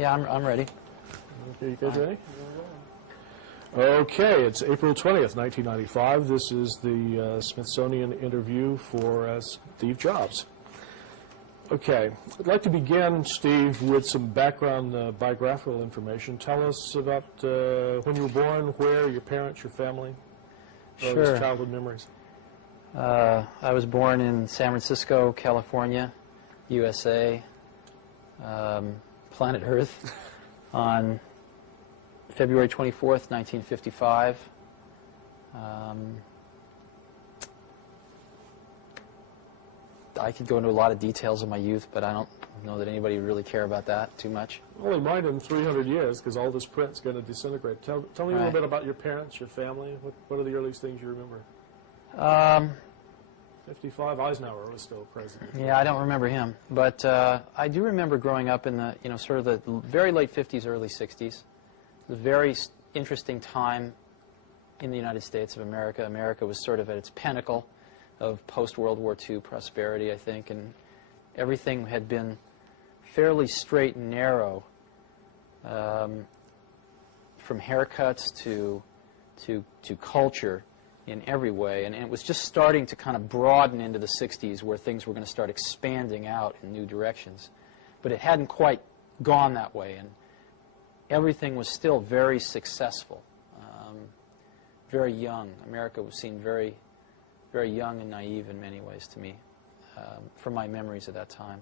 Yeah, I'm ready. Okay, you guys ready? Okay, it's April 20th, 1995. This is the Smithsonian interview for Steve Jobs. Okay, I'd like to begin, Steve, with some background biographical information. Tell us about when you were born, where, your parents, your family, Sure. childhood memories. I was born in San Francisco, California, USA, planet Earth, on February 24th, 1955. I could go into a lot of details of my youth, but I don't know that anybody would really care about that too much. Only mine in 300 years, because all this print's going to disintegrate. Tell me a little bit about your parents, your family. What are the earliest things you remember? 55, Eisenhower was still president. Yeah, I don't remember him, but I do remember growing up in the, sort of the very late 50s, early 60s. It was a very interesting time in the United States of America. America was sort of at its pinnacle of post-World War II prosperity, I think, and everything had been fairly straight and narrow, from haircuts to culture in every way, and it was just starting to kind of broaden into the 60s where things were going to start expanding out in new directions. But it hadn't quite gone that way, and everything was still very successful, very young. America was seen very, very young and naive in many ways to me, from my memories of that time.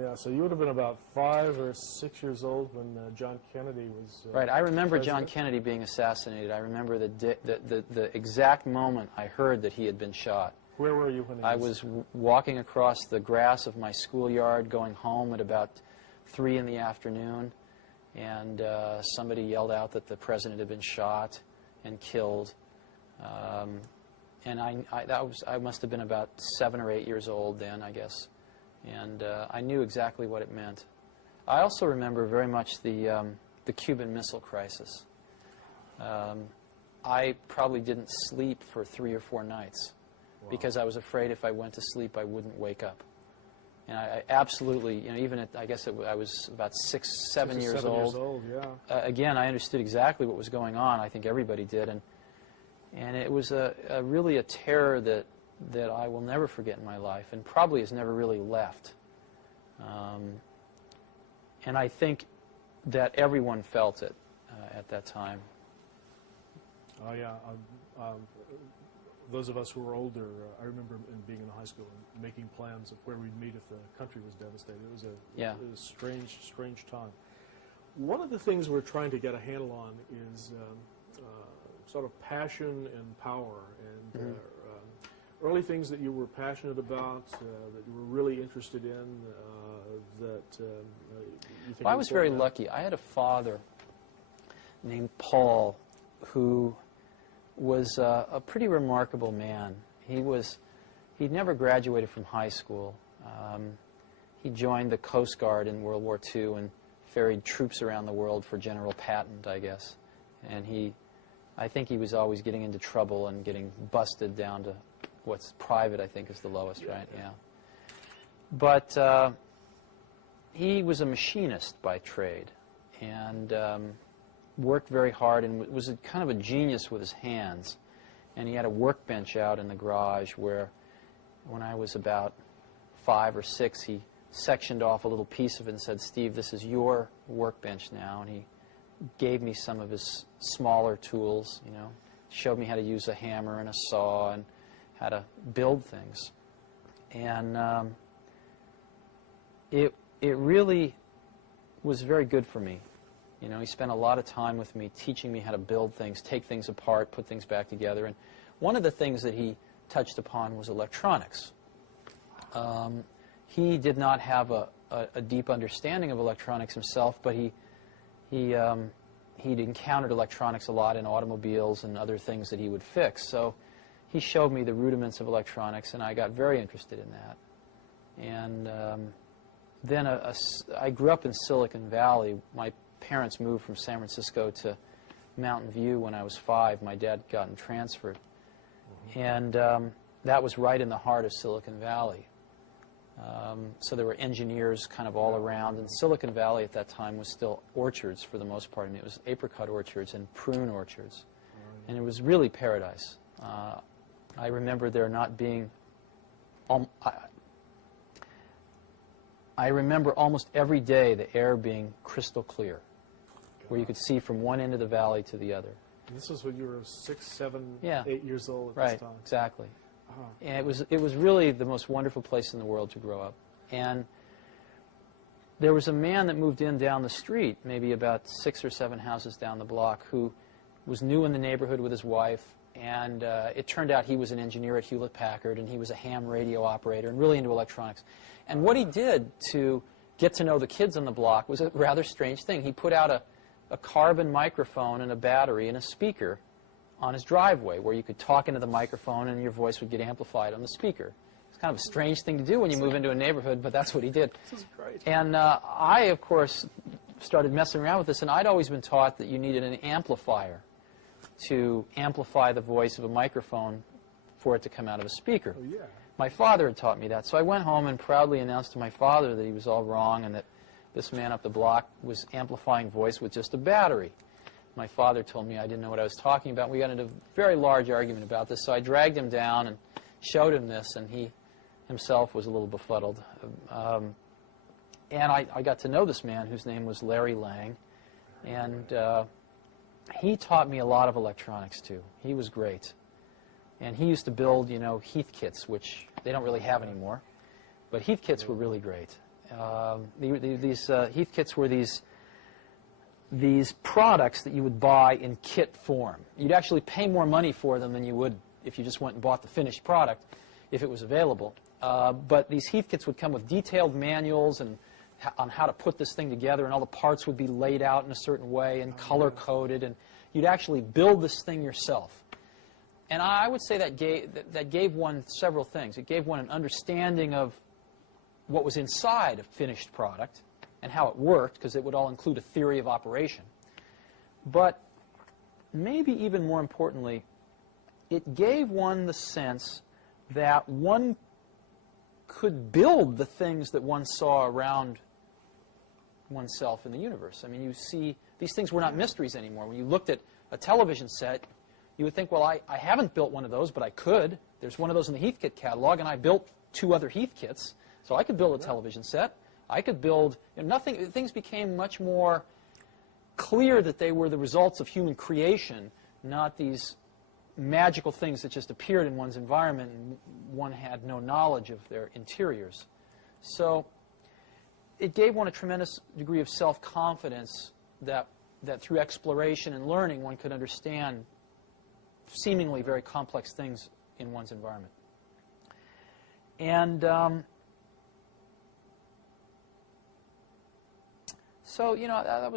Yeah, so you would have been about 5 or 6 years old when John Kennedy was right, I remember president. John Kennedy being assassinated. I remember the exact moment I heard that he had been shot. Where were you when I was walking across the grass of my schoolyard going home at about 3 in the afternoon, and somebody yelled out that the president had been shot and killed. And I must have been about 7 or 8 years old then, I guess. And I knew exactly what it meant. I also remember very much the Cuban Missile Crisis. I probably didn't sleep for 3 or 4 nights because I was afraid if I went to sleep I wouldn't wake up. And I absolutely, even at, I guess I was about 6, 7 years old. Yeah. Again, I understood exactly what was going on. I think everybody did. And it was really a terror that I will never forget in my life, and probably has never really left. And I think that everyone felt it at that time. Oh, yeah. Those of us who were older, I remember being in high school and making plans of where we'd meet if the country was devastated. It was a strange, strange time. One of the things we're trying to get a handle on is sort of passion and power, and early things that you were passionate about, that you were really interested in, that you think. Well, I was very lucky. I had a father named Paul who was a pretty remarkable man. He'd never graduated from high school. He joined the Coast Guard in World War II and ferried troops around the world for General Patton, I guess. And I think he was always getting into trouble and getting busted down to what's private, I think, is the lowest, right? Yeah. But he was a machinist by trade, and worked very hard, and was kind of a genius with his hands. And he had a workbench out in the garage where, when I was about 5 or 6, he sectioned off a little piece of it and said, "Steve, this is your workbench now." And he gave me some of his smaller tools, showed me how to use a hammer and a saw and how to build things. And it really was very good for me. He spent a lot of time with me teaching me how to build things, take things apart, put things back together. And one of the things that he touched upon was electronics. He did not have a deep understanding of electronics himself, but he'd encountered electronics a lot in automobiles and other things that he would fix. So he showed me the rudiments of electronics, and I got very interested in that. And then I grew up in Silicon Valley. My parents moved from San Francisco to Mountain View when I was 5. My dad had gotten transferred. And that was right in the heart of Silicon Valley. So there were engineers kind of all around. And Silicon Valley at that time was still orchards for the most part. I mean, it was apricot orchards and prune orchards. And it was really paradise. I remember there not being... I remember almost every day the air being crystal clear, where you could see from one end of the valley to the other. And this was when you were 6, 7, Yeah. 8 years old at Right, this time. exactly. And it was really the most wonderful place in the world to grow up. And there was a man that moved in down the street, maybe about 6 or 7 houses down the block, who was new in the neighborhood with his wife. And it turned out he was an engineer at Hewlett-Packard, and he was a ham radio operator and really into electronics. And what he did to get to know the kids on the block was a rather strange thing. He put out a carbon microphone and a battery and a speaker on his driveway where you could talk into the microphone and your voice would get amplified on the speaker. It's kind of a strange thing to do when you move into a neighborhood, but that's what he did. This is great. And I, of course, started messing around with this, and I'd always been taught that you needed an amplifier to amplify the voice of a microphone for it to come out of a speaker. Oh, yeah. My father had taught me that, so I went home and proudly announced to my father that he was all wrong and that this man up the block was amplifying voice with just a battery. My father told me I didn't know what I was talking about. We got into a very large argument about this, so I dragged him down and showed him this, and he himself was a little befuddled. And I got to know this man whose name was Larry Lang, and he taught me a lot of electronics, too. He was great. And he used to build, you know, Heath kits, which they don't really have anymore. But Heath kits were really great. These Heath kits were these products that you would buy in kit form. You'd actually pay more money for them than you would if you just went and bought the finished product, if it was available. But these Heath kits would come with detailed manuals and on how to put this thing together, and all the parts would be laid out in a certain way and color-coded, and you'd actually build this thing yourself. And I would say that gave one several things. It gave one an understanding of what was inside a finished product and how it worked, because it would all include a theory of operation. But maybe even more importantly, it gave one the sense that one could build the things that one saw around oneself in the universe. I mean, you see, these things were not mysteries anymore. When you looked at a television set, you would think, well, I haven't built one of those, but I could. There's one of those in the Heathkit catalog, and I built 2 other Heathkits, so I could build a television set. I could build, you know, things became much more clear that they were the results of human creation, not these magical things that just appeared in one's environment and one had no knowledge of their interiors. So it gave one a tremendous degree of self-confidence that through exploration and learning one could understand seemingly very complex things in one's environment. And so, you know,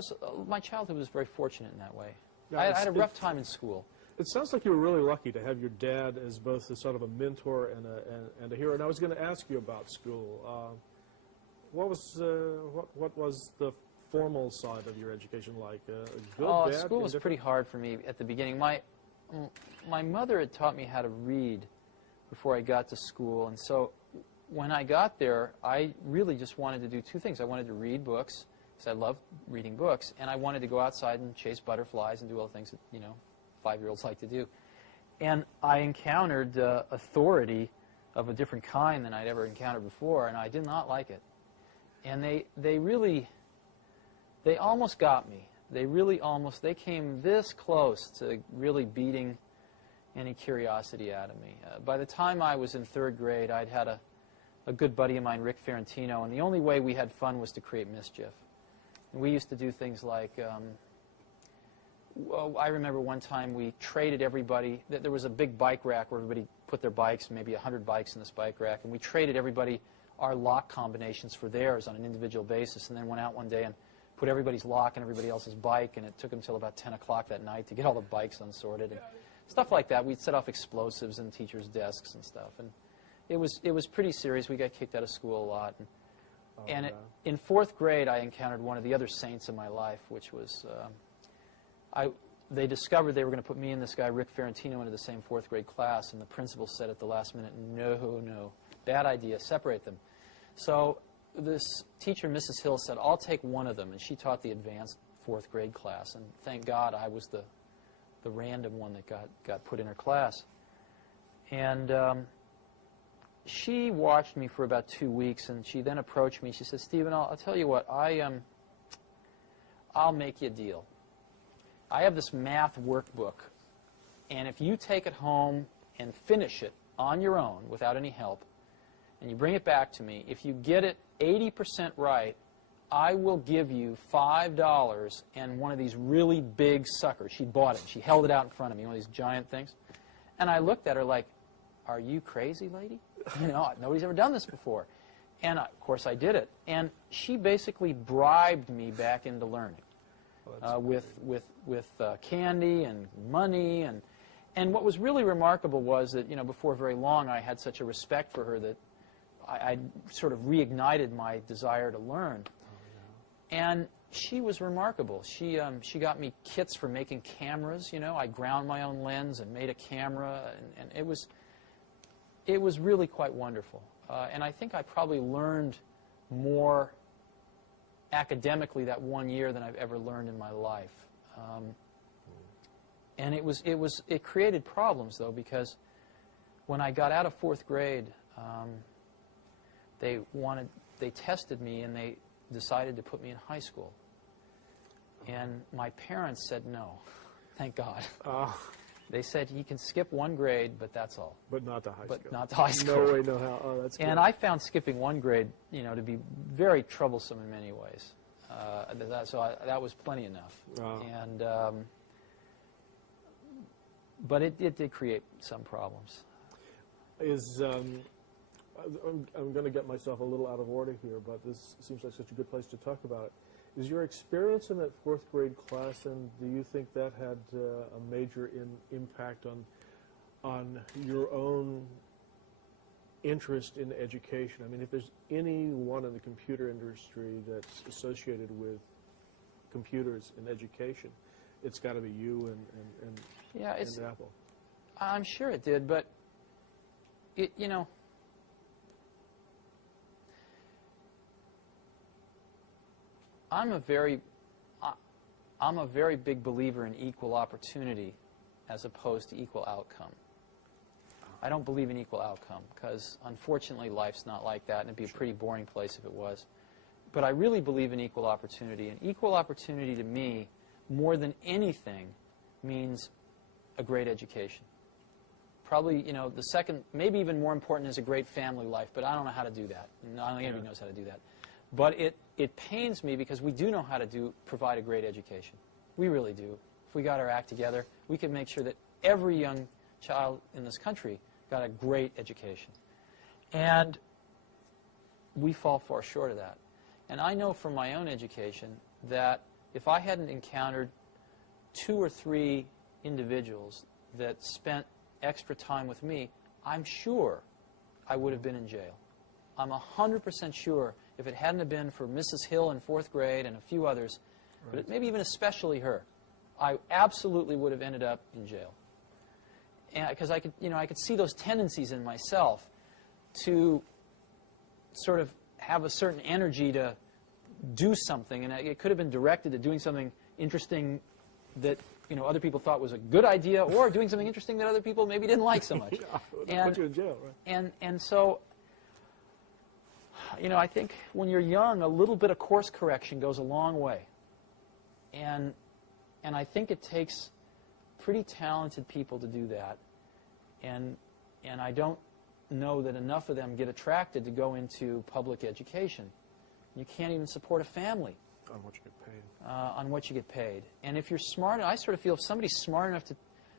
my childhood was very fortunate in that way. Yeah, I had a rough time in school. It sounds like you were really lucky to have your dad as both a sort of a mentor and a hero. And I was going to ask you about school. What was the formal side of your education like? Good, bad, school was pretty hard for me at the beginning. My mother had taught me how to read before I got to school, and so when I got there, I really just wanted to do 2 things. I wanted to read books, because I loved reading books, and I wanted to go outside and chase butterflies and do all the things that, you know, 5-year-olds like to do. And I encountered authority of a different kind than I'd ever encountered before, and I did not like it. And they almost got me. They came this close to really beating any curiosity out of me. By the time I was in 3rd grade, I'd had a good buddy of mine, Rick Ferrantino, and the only way we had fun was to create mischief. And we used to do things like, I remember one time we traded everybody, there was a big bike rack where everybody put their bikes, maybe 100 bikes in this bike rack, and we traded everybody our lock combinations for theirs on an individual basis, and then went out one day and put everybody's lock in everybody else's bike, and it took until about 10 o'clock that night to get all the bikes unsorted and stuff like that. We'd set off explosives in teachers' desks and stuff, and it was pretty serious. We got kicked out of school a lot. In 4th grade, I encountered one of the other saints in my life, which was they discovered they were going to put me and this guy Rick Ferrantino into the same 4th grade class, and the principal said at the last minute, no, bad idea, separate them. So this teacher, Mrs. Hill, said, I'll take one of them, and she taught the advanced 4th grade class, and thank God I was the random one that got put in her class. And she watched me for about 2 weeks, and she then approached me. She said, Stephen, I'll tell you what, I'll make you a deal. I have this math workbook, and if you take it home and finish it on your own without any help, and you bring it back to me, if you get it 80% right, I will give you $5 and one of these really big suckers. She bought it. She held it out in front of me, one of these giant things. And I looked at her like, are you crazy, lady? You know, nobody's ever done this before. And, of course, I did it. And she basically bribed me back into learning with candy and money. And what was really remarkable was that, you know, before very long I had such a respect for her that I sort of reignited my desire to learn. And she was remarkable. She got me kits for making cameras. You know, I ground my own lens and made a camera, and it was really quite wonderful. And I think I probably learned more academically that 1 year than I've ever learned in my life. And it created problems, though, because when I got out of 4th grade, they tested me and they decided to put me in high school. And my parents said no, thank God. They said he can skip 1 grade, but that's all. But not to high school. But not to high school. No way, no how. Oh, that's good. And I found skipping 1 grade, you know, to be very troublesome in many ways. That was plenty enough. And but it did create some problems. I'm going to get myself a little out of order here, but this seems like such a good place to talk about it. Is your experience in that 4th grade class, and do you think that had a major impact on your own interest in education? I mean, if there's anyone in the computer industry that's associated with computers and education, it's got to be you and Apple. I'm sure it did, but you know, I'm a very big believer in equal opportunity as opposed to equal outcome. I don't believe in equal outcome because, unfortunately, life's not like that, and it'd be a pretty boring place if it was. But I really believe in equal opportunity, and equal opportunity to me, more than anything, means a great education. Probably, you know, the second, maybe even more important is a great family life, but I don't know how to do that. And I don't think anybody knows how to do that. But it pains me because we do know how to provide a great education. We really do. If we got our act together, we could make sure that every young child in this country got a great education. And we fall far short of that. And I know from my own education that if I hadn't encountered 2 or 3 individuals that spent extra time with me, I'm sure I would have been in jail. I'm 100% sure if it hadn't have been for Mrs. Hill in 4th grade and a few others, but maybe even especially her, I absolutely would have ended up in jail. Because I could see those tendencies in myself to sort of have a certain energy to do something, and it could have been directed to doing something interesting that other people thought was a good idea, or doing something interesting that other people maybe didn't like so much. Put you in jail, right? And so, I think when you're young, a little bit of course correction goes a long way. And I think it takes pretty talented people to do that. And I don't know that enough of them get attracted to go into public education. You can't even support a family on what you get paid. On what you get paid. And if you're smart, I sort of feel if somebody's smart enough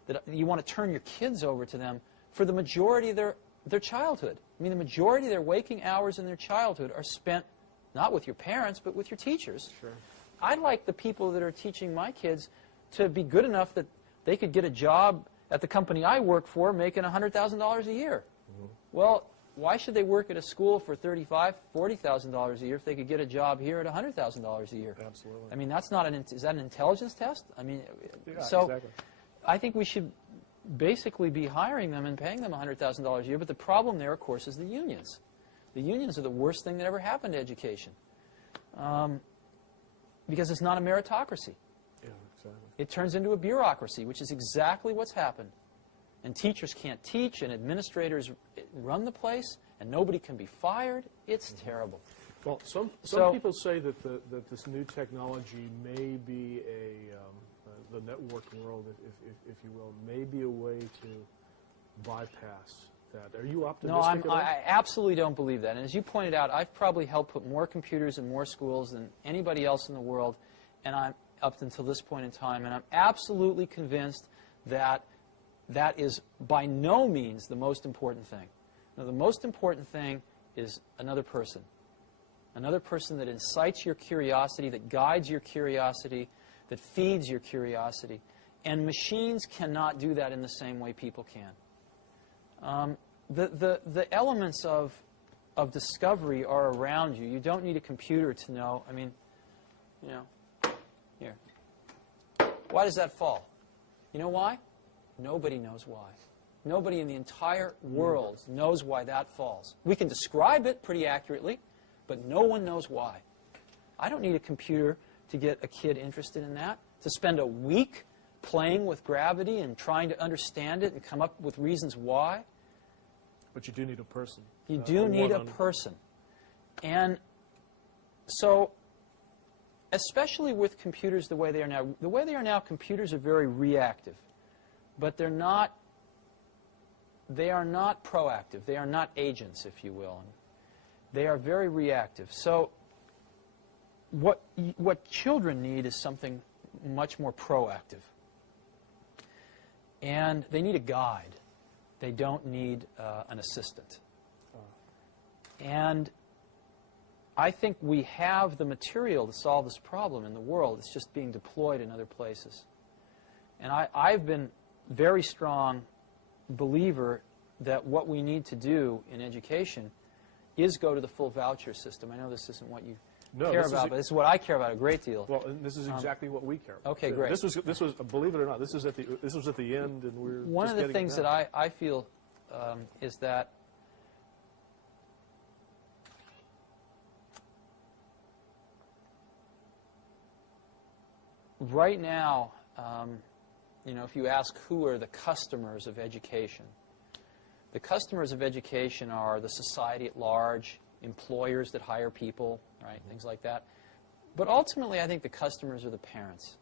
that you want to turn your kids over to them for the majority of their childhood. I mean, the majority of their waking hours in their childhood are spent not with your parents, but with your teachers. Sure. I'd like the people that are teaching my kids to be good enough that they could get a job at the company I work for making $100,000 a year. Mm-hmm. Well, why should they work at a school for $35,000, $40,000 a year if they could get a job here at $100,000 a year? Absolutely. I mean, that's not is that an intelligence test? I mean, yeah, so exactly. I think we should basically be hiring them and paying them $100,000 a year. But the problem there, of course, is the unions. The unions are the worst thing that ever happened to education, because it's not a meritocracy. Yeah, exactly. It turns into a bureaucracy, which is exactly what's happened. And teachers can't teach, and administrators run the place, and nobody can be fired. It's terrible. Well, some people say that this new technology may be the networking world, if you will, may be a way to bypass that. Are you optimistic? No, I absolutely don't believe that. And as you pointed out, I've probably helped put more computers in more schools than anybody else in the world, and I'm up until this point in time, and I'm absolutely convinced that that is by no means the most important thing. Now, the most important thing is another person that incites your curiosity, that guides your curiosity, that feeds your curiosity. And machines cannot do that in the same way people can. The elements of discovery are around you. You don't need a computer to know. I mean, you know, here. Why does that fall? You know why? Nobody knows why. Nobody in the entire world knows why that falls. We can describe it pretty accurately, but no one knows why. I don't need a computer to get a kid interested in that, to spend a week playing with gravity and trying to understand it and come up with reasons why. But you do need a person. You do need a person. And so, especially with computers the way they are now, computers are very reactive. But they are not proactive. They are not agents, if you will. They are very reactive. So what children need is something much more proactive. And they need a guide. They don't need an assistant. And I think we have the material to solve this problem in the world. It's just being deployed in other places. And I've been very strong believer that what we need to do in education is go to the full voucher system. I know this isn't what you care about, but this is what I care about a great deal. Well, and this is exactly what we care about. Okay, great. This was believe it or not, this was at the end, and we're one just of the things that I feel is that right now, you know, if you ask who are the customers of education, the customers of education are the society at large, employers that hire people, right, things like that. But ultimately, I think the customers are the parents,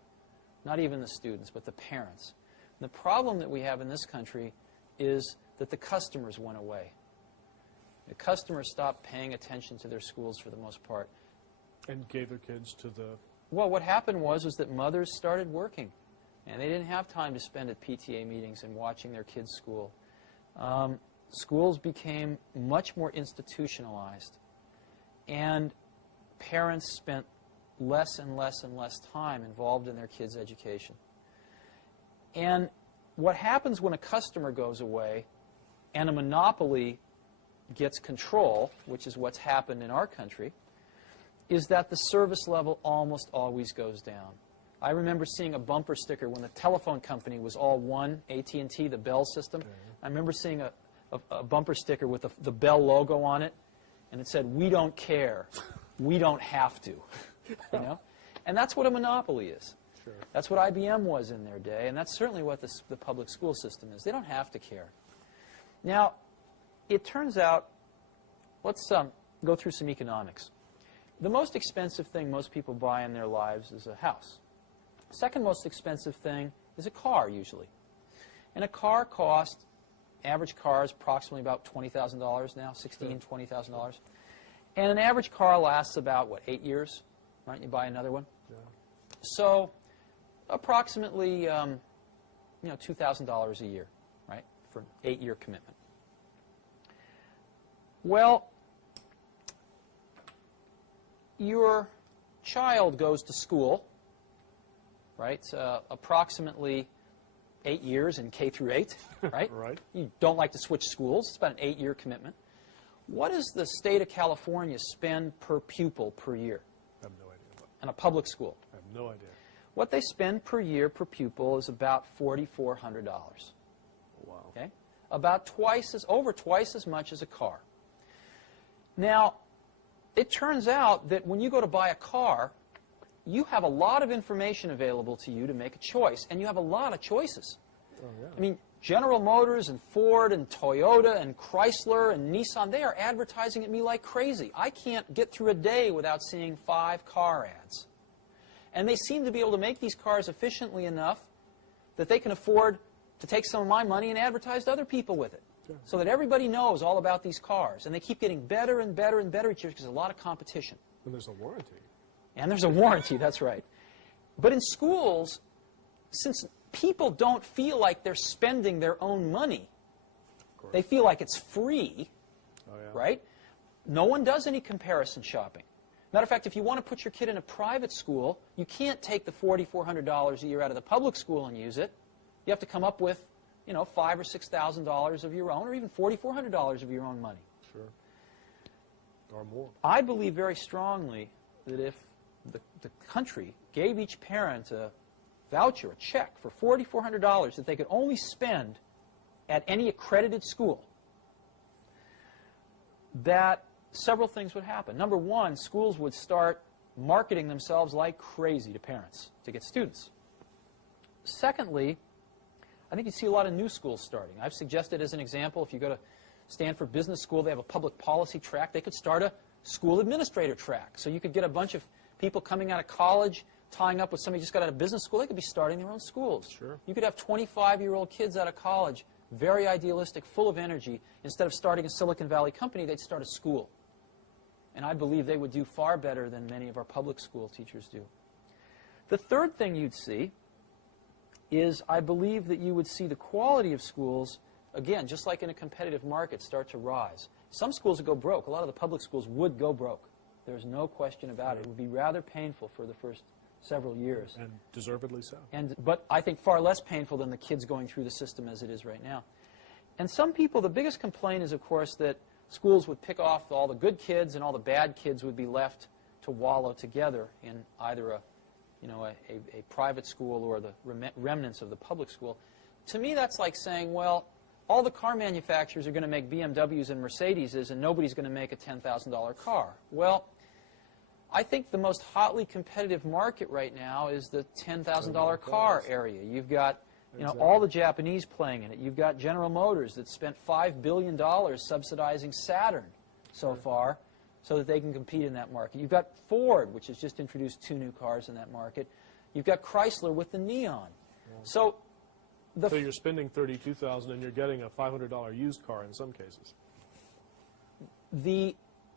not even the students, but the parents. And the problem that we have in this country is that the customers went away. The customers stopped paying attention to their schools for the most part. And gave their kids to the... Well, what happened was that mothers started working. And they didn't have time to spend at PTA meetings and watching their kids' school. Schools became much more institutionalized. And parents spent less and less and less time involved in their kids' education. And what happens when a customer goes away and a monopoly gets control, which is what's happened in our country, is that the service level almost always goes down. I remember seeing a bumper sticker when the telephone company was all one, AT&T, the Bell system. I remember seeing a bumper sticker with the Bell logo on it, and it said, "We don't care. We don't have to." You know? And that's what a monopoly is. Sure. That's what IBM was in their day, and that's certainly what the public school system is. They don't have to care. Now, it turns out, let's go through some economics. The most expensive thing most people buy in their lives is a house. Second most expensive thing is a car, usually. And a car costs, average car is approximately about $20,000 now, $16,000, $20,000. And an average car lasts about, what, 8 years? Right? You buy another one. Yeah. So approximately, you know, $2,000 a year, right, for an 8-year commitment. Well, your child goes to school, right, approximately 8 years in K through 8, right? Right. You don't like to switch schools. It's about an 8-year commitment. What does the state of California spend per pupil per year? I have no idea. In a public school? I have no idea. What they spend per year per pupil is about $4,400. Wow. Okay? Over twice as much as a car. Now, it turns out that when you go to buy a car, you have a lot of information available to you to make a choice, and you have a lot of choices. Oh, yeah. I mean, General Motors and Ford and Toyota and Chrysler and Nissan, they are advertising at me like crazy. I can't get through a day without seeing 5 car ads. And they seem to be able to make these cars efficiently enough that they can afford to take some of my money and advertise to other people with it. Sure. So that everybody knows all about these cars. And they keep getting better and better and better each year because there's a lot of competition. And there's a warranty. And there's a warranty, that's right. But in schools, since people don't feel like they're spending their own money, they feel like it's free, right? No one does any comparison shopping. Matter of fact, if you want to put your kid in a private school, you can't take the $4,400 a year out of the public school and use it. You have to come up with, you know, $5,000 or $6,000 of your own, or even $4,400 of your own money. Sure. Or more. I believe very strongly that if the country gave each parent a voucher, a check for $4,400 that they could only spend at any accredited school, that several things would happen. Number one, schools would start marketing themselves like crazy to parents to get students. Secondly, I think you see a lot of new schools starting. I've suggested as an example, if you go to Stanford Business School, they have a public policy track. They could start a school administrator track. So you could get a bunch of people coming out of college, tying up with somebody who just got out of business school. They could be starting their own schools. Sure. You could have 25-year-old kids out of college, very idealistic, full of energy. Instead of starting a Silicon Valley company, they'd start a school. And I believe they would do far better than many of our public school teachers do. The third thing you'd see is I believe that you would see the quality of schools, again, just like in a competitive market, start to rise. Some schools would go broke. A lot of the public schools would go broke. There's no question about it. It would be rather painful for the first several years. And deservedly so. But I think far less painful than the kids going through the system as it is right now. And some people, the biggest complaint is, of course, that schools would pick off all the good kids and all the bad kids would be left to wallow together in either a private school or the remnants of the public school. To me, that's like saying, well, all the car manufacturers are going to make BMWs and Mercedeses and nobody's going to make a $10,000 car. Well, I think the most hotly competitive market right now is the $10,000 car area. You've got all the Japanese playing in it. You've got General Motors that spent $5 billion subsidizing Saturn so far so that they can compete in that market. You've got Ford, which has just introduced 2 new cars in that market. You've got Chrysler with the Neon. Yeah. So you're spending $32,000 and you're getting a $500 used car in some cases.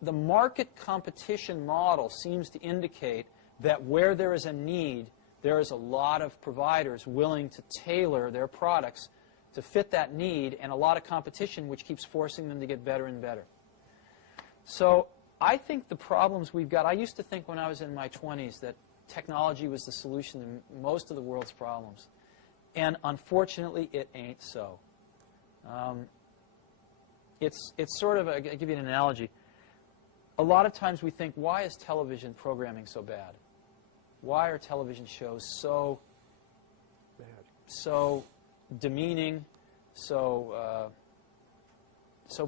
The market competition model seems to indicate that where there is a need, there is a lot of providers willing to tailor their products to fit that need, and a lot of competition which keeps forcing them to get better and better. So I think the problems we've got, I used to think when I was in my 20s that technology was the solution to most of the world's problems. And unfortunately, it ain't so. It's sort of, I'll give you an analogy. A lot of times we think, why is television programming so bad? Why are television shows so demeaning, so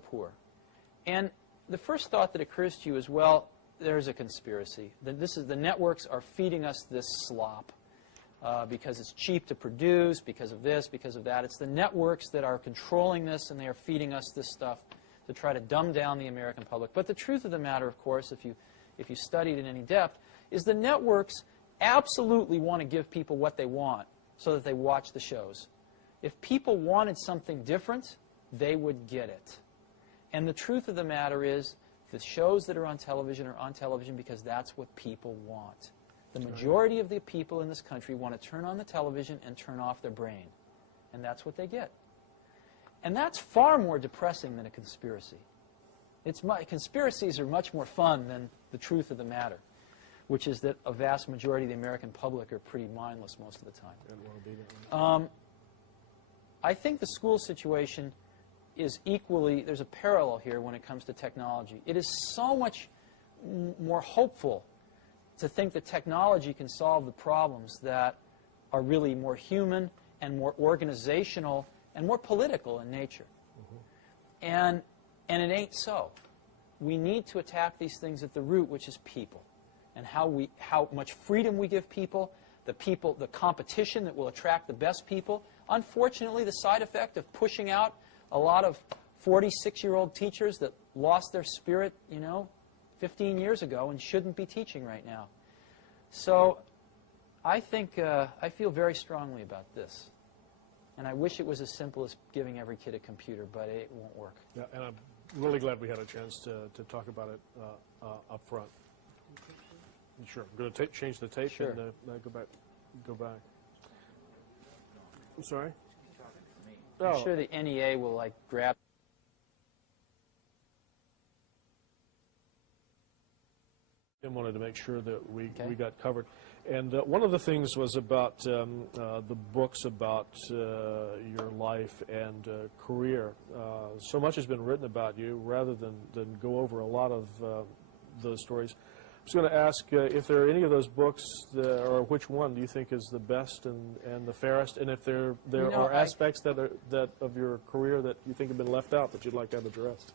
poor? And the first thought that occurs to you is, well, there's a conspiracy. The networks are feeding us this slop because it's cheap to produce, because of this, because of that. It's the networks that are controlling this, and they are feeding us this stuff to try to dumb down the American public. But the truth of the matter, of course, if you study it in any depth, is the networks absolutely want to give people what they want so that they watch the shows. If people wanted something different, they would get it. And the truth of the matter is, the shows that are on television are on television because that's what people want. The majority of the people in this country want to turn on the television and turn off their brain. And that's what they get. And that's far more depressing than a conspiracy. Conspiracies are much more fun than the truth of the matter, which is that a vast majority of the American public are pretty mindless most of the time. I think the school situation is equally, there's a parallel here when it comes to technology. It is so much more hopeful to think that technology can solve the problems that are really more human and more organizational and more political in nature. And it ain't so. we need to attack these things at the root, which is people, and how much freedom we give people, the competition that will attract the best people. Unfortunately, the side effect of pushing out a lot of 46-year-old teachers that lost their spirit, 15 years ago and shouldn't be teaching right now. So I think I feel very strongly about this. And I wish it was as simple as giving every kid a computer, but it won't work. Yeah, and I'm really glad we had a chance to talk about it up front. Sure. I'm going to change the tape sure. and go back. I'm sorry? I'm sure the NEA will grab. I wanted to make sure that we got covered. And one of the things was about the books about your life and career. So much has been written about you. Rather than go over a lot of those stories, I was going to ask if there are any of those books, or which one do you think is the best and the fairest, and if there are aspects that of your career that you think have been left out that you'd like to have addressed.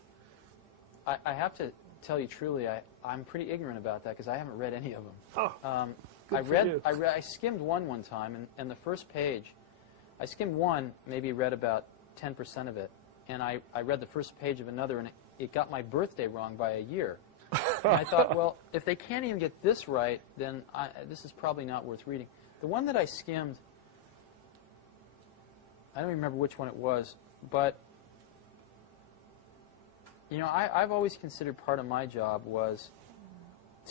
I have to tell you truly, I'm pretty ignorant about that because I haven't read any of them. Oh, I skimmed one time, and the first page, I skimmed one, maybe read about 10% of it, and I read the first page of another, and it got my birthday wrong by a year. And I thought, well, if they can't even get this right, then this is probably not worth reading. The one that I skimmed, I don't remember which one it was, but I've always considered part of my job was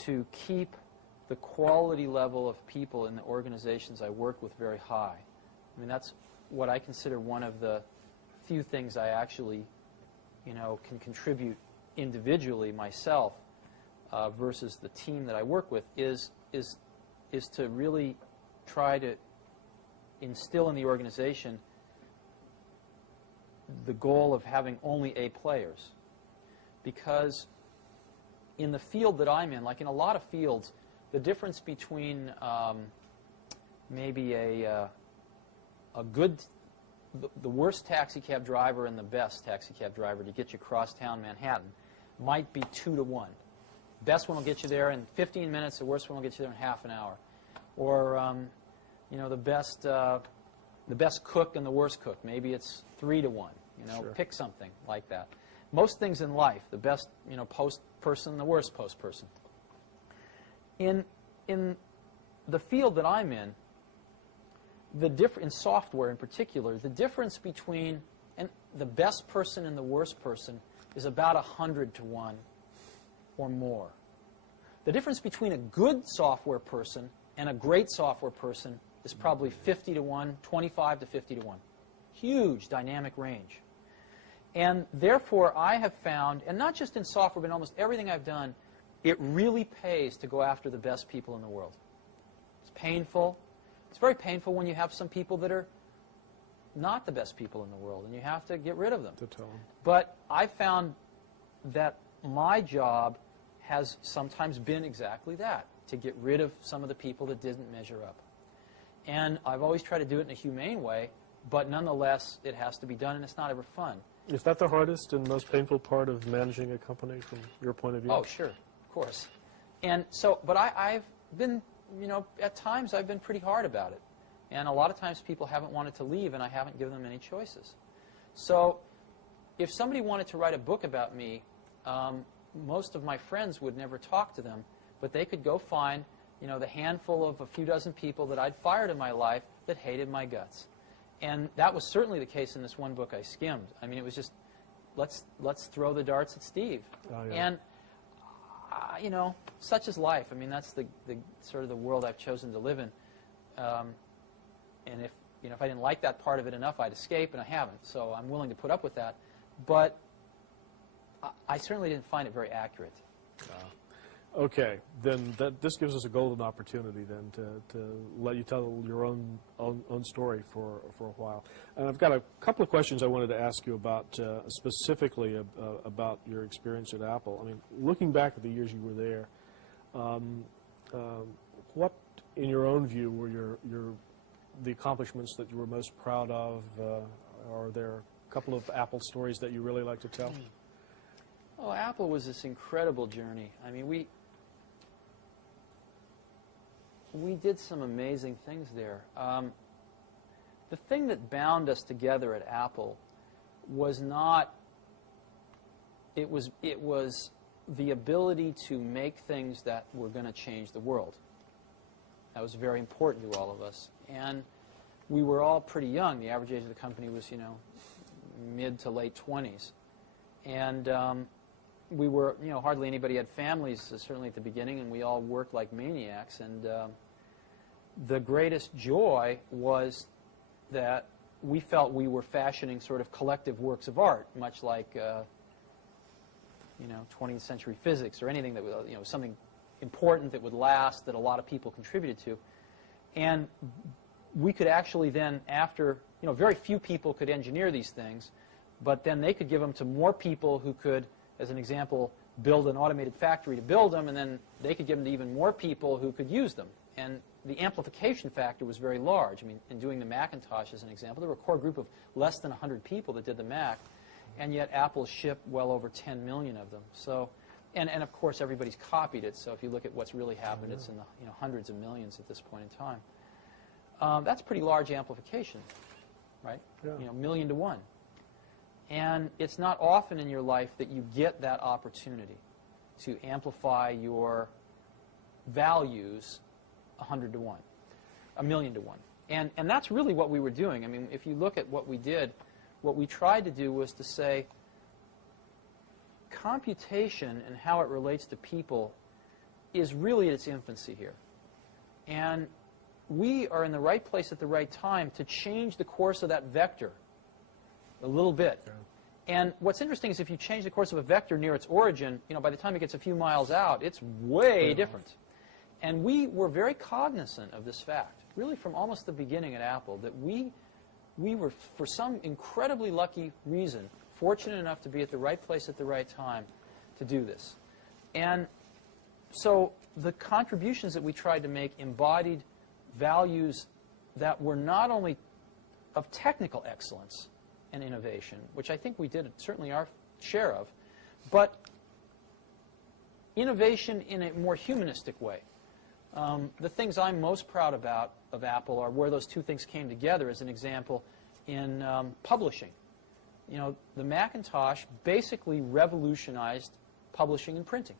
to keep the quality level of people in the organizations I work with very high. I mean, that's what I consider one of the few things I actually, can contribute individually myself versus the team that I work with is to really try to instill in the organization the goal of having only A players. Because in the field that I'm in, like in a lot of fields, the difference between maybe the worst taxi cab driver and the best taxi cab driver to get you across town Manhattan might be 2 to 1. Best one will get you there in 15 minutes. The worst one will get you there in half an hour. Or the best cook and the worst cook, maybe it's 3 to 1. Sure. Pick something like that. Most things in life, the best post person, the worst post person. In the field that I'm in, in software in particular, the difference between the best person and the worst person is about 100 to 1 or more. The difference between a good software person and a great software person is probably 50 to 1, 25 to 50 to 1. Huge dynamic range. And therefore, I have found, and not just in software, but in almost everything I've done, it really pays to go after the best people in the world. It's painful. It's very painful when you have some people that are not the best people in the world, and you have to get rid of them. To tell them. But I found that my job has sometimes been exactly that, to get rid of some of the people that didn't measure up. And I've always tried to do it in a humane way, but nonetheless, it has to be done, and it's not ever fun. Is that the hardest and most painful part of managing a company from your point of view? Oh, sure, of course. And so, but I've been, at times I've been pretty hard about it. And a lot of times people haven't wanted to leave, and I haven't given them any choices. So if somebody wanted to write a book about me, most of my friends would never talk to them, but they could go find, the handful of a few dozen people that I'd fired in my life that hated my guts. And that was certainly the case in this one book I skimmed. I mean, it was just, let's throw the darts at Steve. Oh, yeah. And, such is life. I mean, that's the sort of the world I've chosen to live in. And if I didn't like that part of it enough, I'd escape, and I haven't. So I'm willing to put up with that. But I certainly didn't find it very accurate. Okay, then this gives us a golden opportunity then to let you tell your own story for a while. And I've got a couple of questions I wanted to ask you about specifically about your experience at Apple. I mean, looking back at the years you were there, what, in your own view, were the accomplishments that you were most proud of? Are there a couple of Apple stories that you really like to tell? Oh, Apple was this incredible journey. I mean, we did some amazing things there. The thing that bound us together at Apple was not, it was the ability to make things that were going to change the world. That was very important to all of us. And we were all pretty young. The average age of the company was, mid to late 20s. And we were, hardly anybody had families, certainly at the beginning, and we all worked like maniacs. And the greatest joy was that we felt we were fashioning sort of collective works of art, much like, 20th century physics or anything that was, something important that would last, that a lot of people contributed to. And we could actually then, after, very few people could engineer these things, but then they could give them to more people who could, as an example, build an automated factory to build them, and then they could give them to even more people who could use them. And the amplification factor was very large. I mean, in doing the Macintosh as an example, there were a core group of less than 100 people that did the Mac, and yet Apple shipped well over 10 million of them. So, and of course, everybody's copied it. So if you look at what's really happened, it's in the hundreds of millions at this point in time. That's pretty large amplification, right? Yeah. Million to one. And it's not often in your life that you get that opportunity to amplify your values 100 to 1, a million to 1. And that's really what we were doing. I mean, if you look at what we did, what we tried to do was to say computation and how it relates to people is really at its infancy here. And we are in the right place at the right time to change the course of that vector a little bit. Okay. And what's interesting is if you change the course of a vector near its origin, by the time it gets a few miles out, it's way different. And we were very cognizant of this fact, really from almost the beginning at Apple, that we were, for some incredibly lucky reason, fortunate enough to be at the right place at the right time to do this. And so the contributions that we tried to make embodied values that were not only of technical excellence and innovation, which I think we did certainly our share of, but innovation in a more humanistic way. The things I'm most proud about of Apple are where those two things came together. As an example, in publishing. The Macintosh basically revolutionized publishing and printing.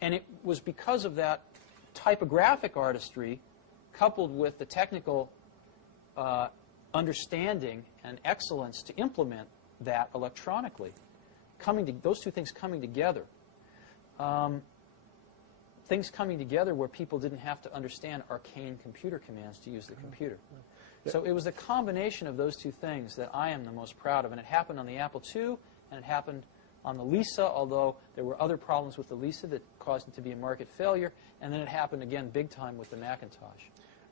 And it was because of that typographic artistry coupled with the technical understanding and excellence to implement that electronically, those two things coming together. Things coming together where people didn't have to understand arcane computer commands to use the computer. So it was a combination of those two things that I am the most proud of. And it happened on the Apple II, and it happened on the Lisa, although there were other problems with the Lisa that caused it to be a market failure. And then it happened again big time with the Macintosh.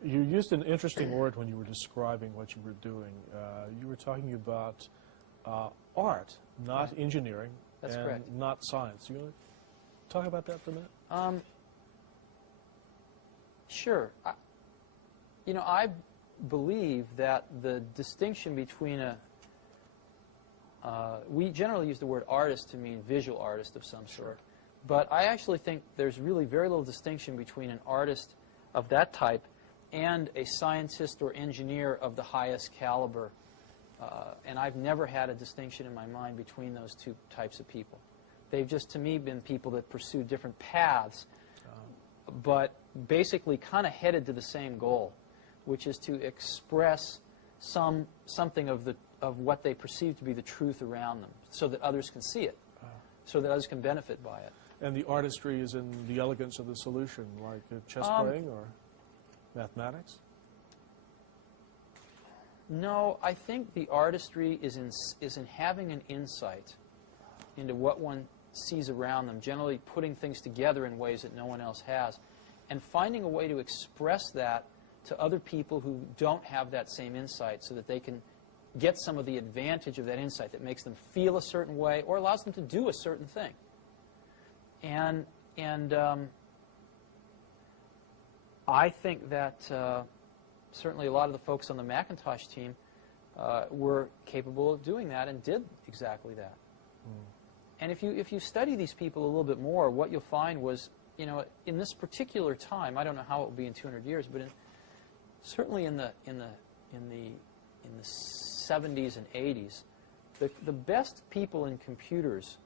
You used an interesting word when you were describing what you were doing. You were talking about art, not engineering. That's and correct. Not science. You want to talk about that for a minute? Sure. I believe that the distinction between we generally use the word artist to mean visual artist of some sort. But I actually think there's really very little distinction between an artist of that type and a scientist or engineer of the highest caliber. And I've never had a distinction in my mind between those two types of people. They've just, to me, been people that pursue different paths, but basically kind of headed to the same goal, which is to express something of what they perceive to be the truth around them, so that others can see it, so that others can benefit by it. And the artistry is in the elegance of the solution, like chess playing or mathematics? No, I think the artistry is in having an insight into what one sees around them, generally putting things together in ways that no one else has, and finding a way to express that to other people who don't have that same insight so that they can get some of the advantage of that insight that makes them feel a certain way or allows them to do a certain thing. And I think that certainly a lot of the folks on the Macintosh team were capable of doing that and did exactly that. And if you study these people a little bit more, what you'll find was, in this particular time, I don't know how it will be in 200 years, but certainly in the 70s and 80s, the best people in computers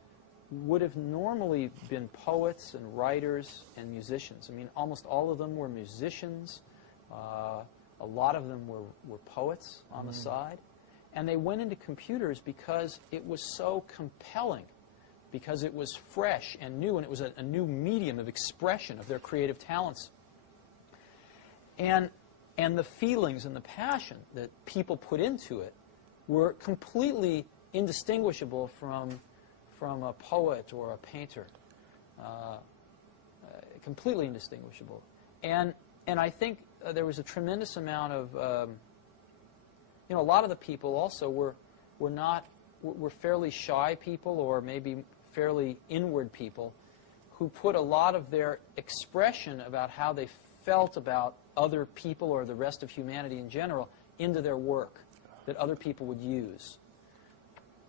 would have normally been poets and writers and musicians. I mean, almost all of them were musicians. A lot of them were poets on the side. And they went into computers because it was so compelling, because it was fresh and new, and it was a new medium of expression of their creative talents. And the feelings and the passion that people put into it were completely indistinguishable from a poet or a painter. Completely indistinguishable. And I think there was a tremendous amount of, a lot of the people also were fairly shy people, or maybe fairly inward people, who put a lot of their expression about how they felt about other people or the rest of humanity in general into their work that other people would use.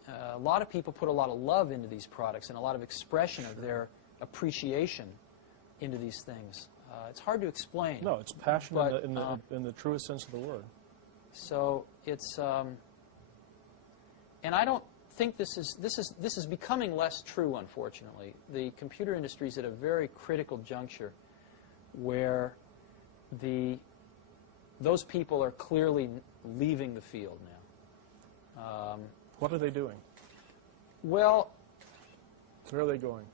A lot of people put a lot of love into these products and a lot of expression of their appreciation into these things. It's hard to explain. No, it's passion in the truest sense of the word. So it's, and I don't think this is becoming less true, unfortunately. The computer industry is at a very critical juncture where those people are clearly leaving the field now. What are they doing? Well, where are they going?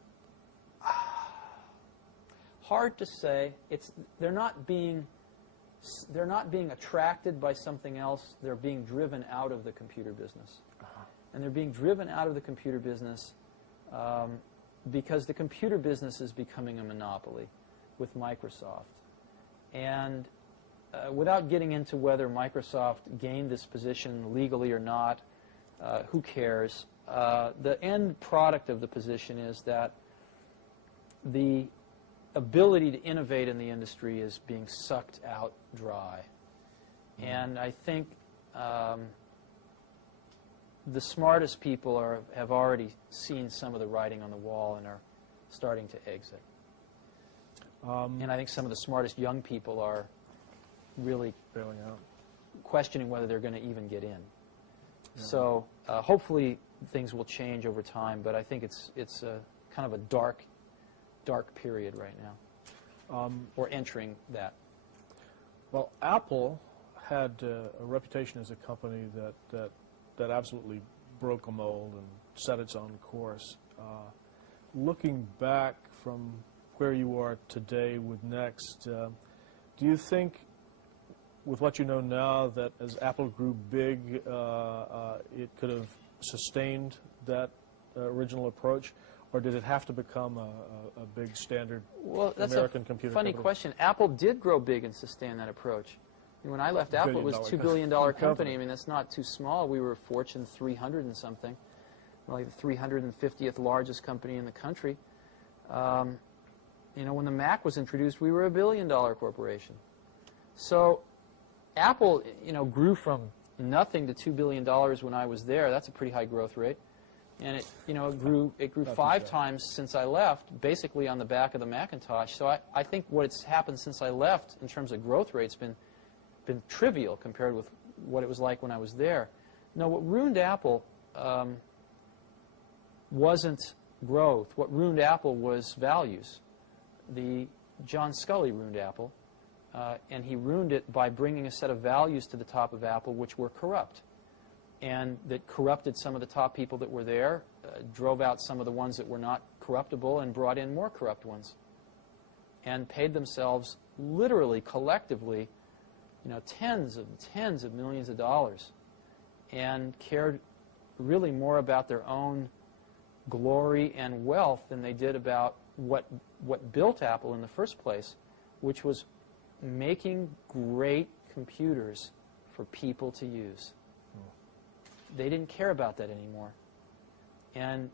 Hard to say. They're not being attracted by something else. They're being driven out of the computer business. And they're being driven out of the computer business because the computer business is becoming a monopoly with Microsoft. And without getting into whether Microsoft gained this position legally or not, who cares? The end product of the position is that the ability to innovate in the industry is being sucked out dry. And I think the smartest people have already seen some of the writing on the wall and are starting to exit. And I think some of the smartest young people are really bailing out, questioning whether they're going to even get in. Yeah. So hopefully things will change over time, but I think it's kind of a dark period right now. Or entering that. Well, Apple had a reputation as a company that absolutely broke a mold and set its own course. Looking back from where you are today with Next, do you think, with what you know now, that as Apple grew big, it could have sustained that original approach, or did it have to become a big standard American computer company? Funny question. Apple did grow big and sustain that approach. When I left Apple, it was a $2 billion company. I mean, that's not too small. We were Fortune 300 and something, like the 350th largest company in the country. When the Mac was introduced, we were a $1 billion corporation. So Apple, grew from nothing to $2 billion when I was there. That's a pretty high growth rate. And it grew 5 times since I left, basically on the back of the Macintosh. So I think what's happened since I left in terms of growth rate's been trivial compared with what it was like when I was there. No, what ruined Apple wasn't growth. What ruined Apple was values. John Sculley ruined Apple, and he ruined it by bringing a set of values to the top of Apple which were corrupt, and that corrupted some of the top people that were there, drove out some of the ones that were not corruptible, and brought in more corrupt ones, and paid themselves literally, collectively, tens of millions of dollars, and cared really more about their own glory and wealth than they did about what built Apple in the first place, which was making great computers for people to use. They didn't care about that anymore. And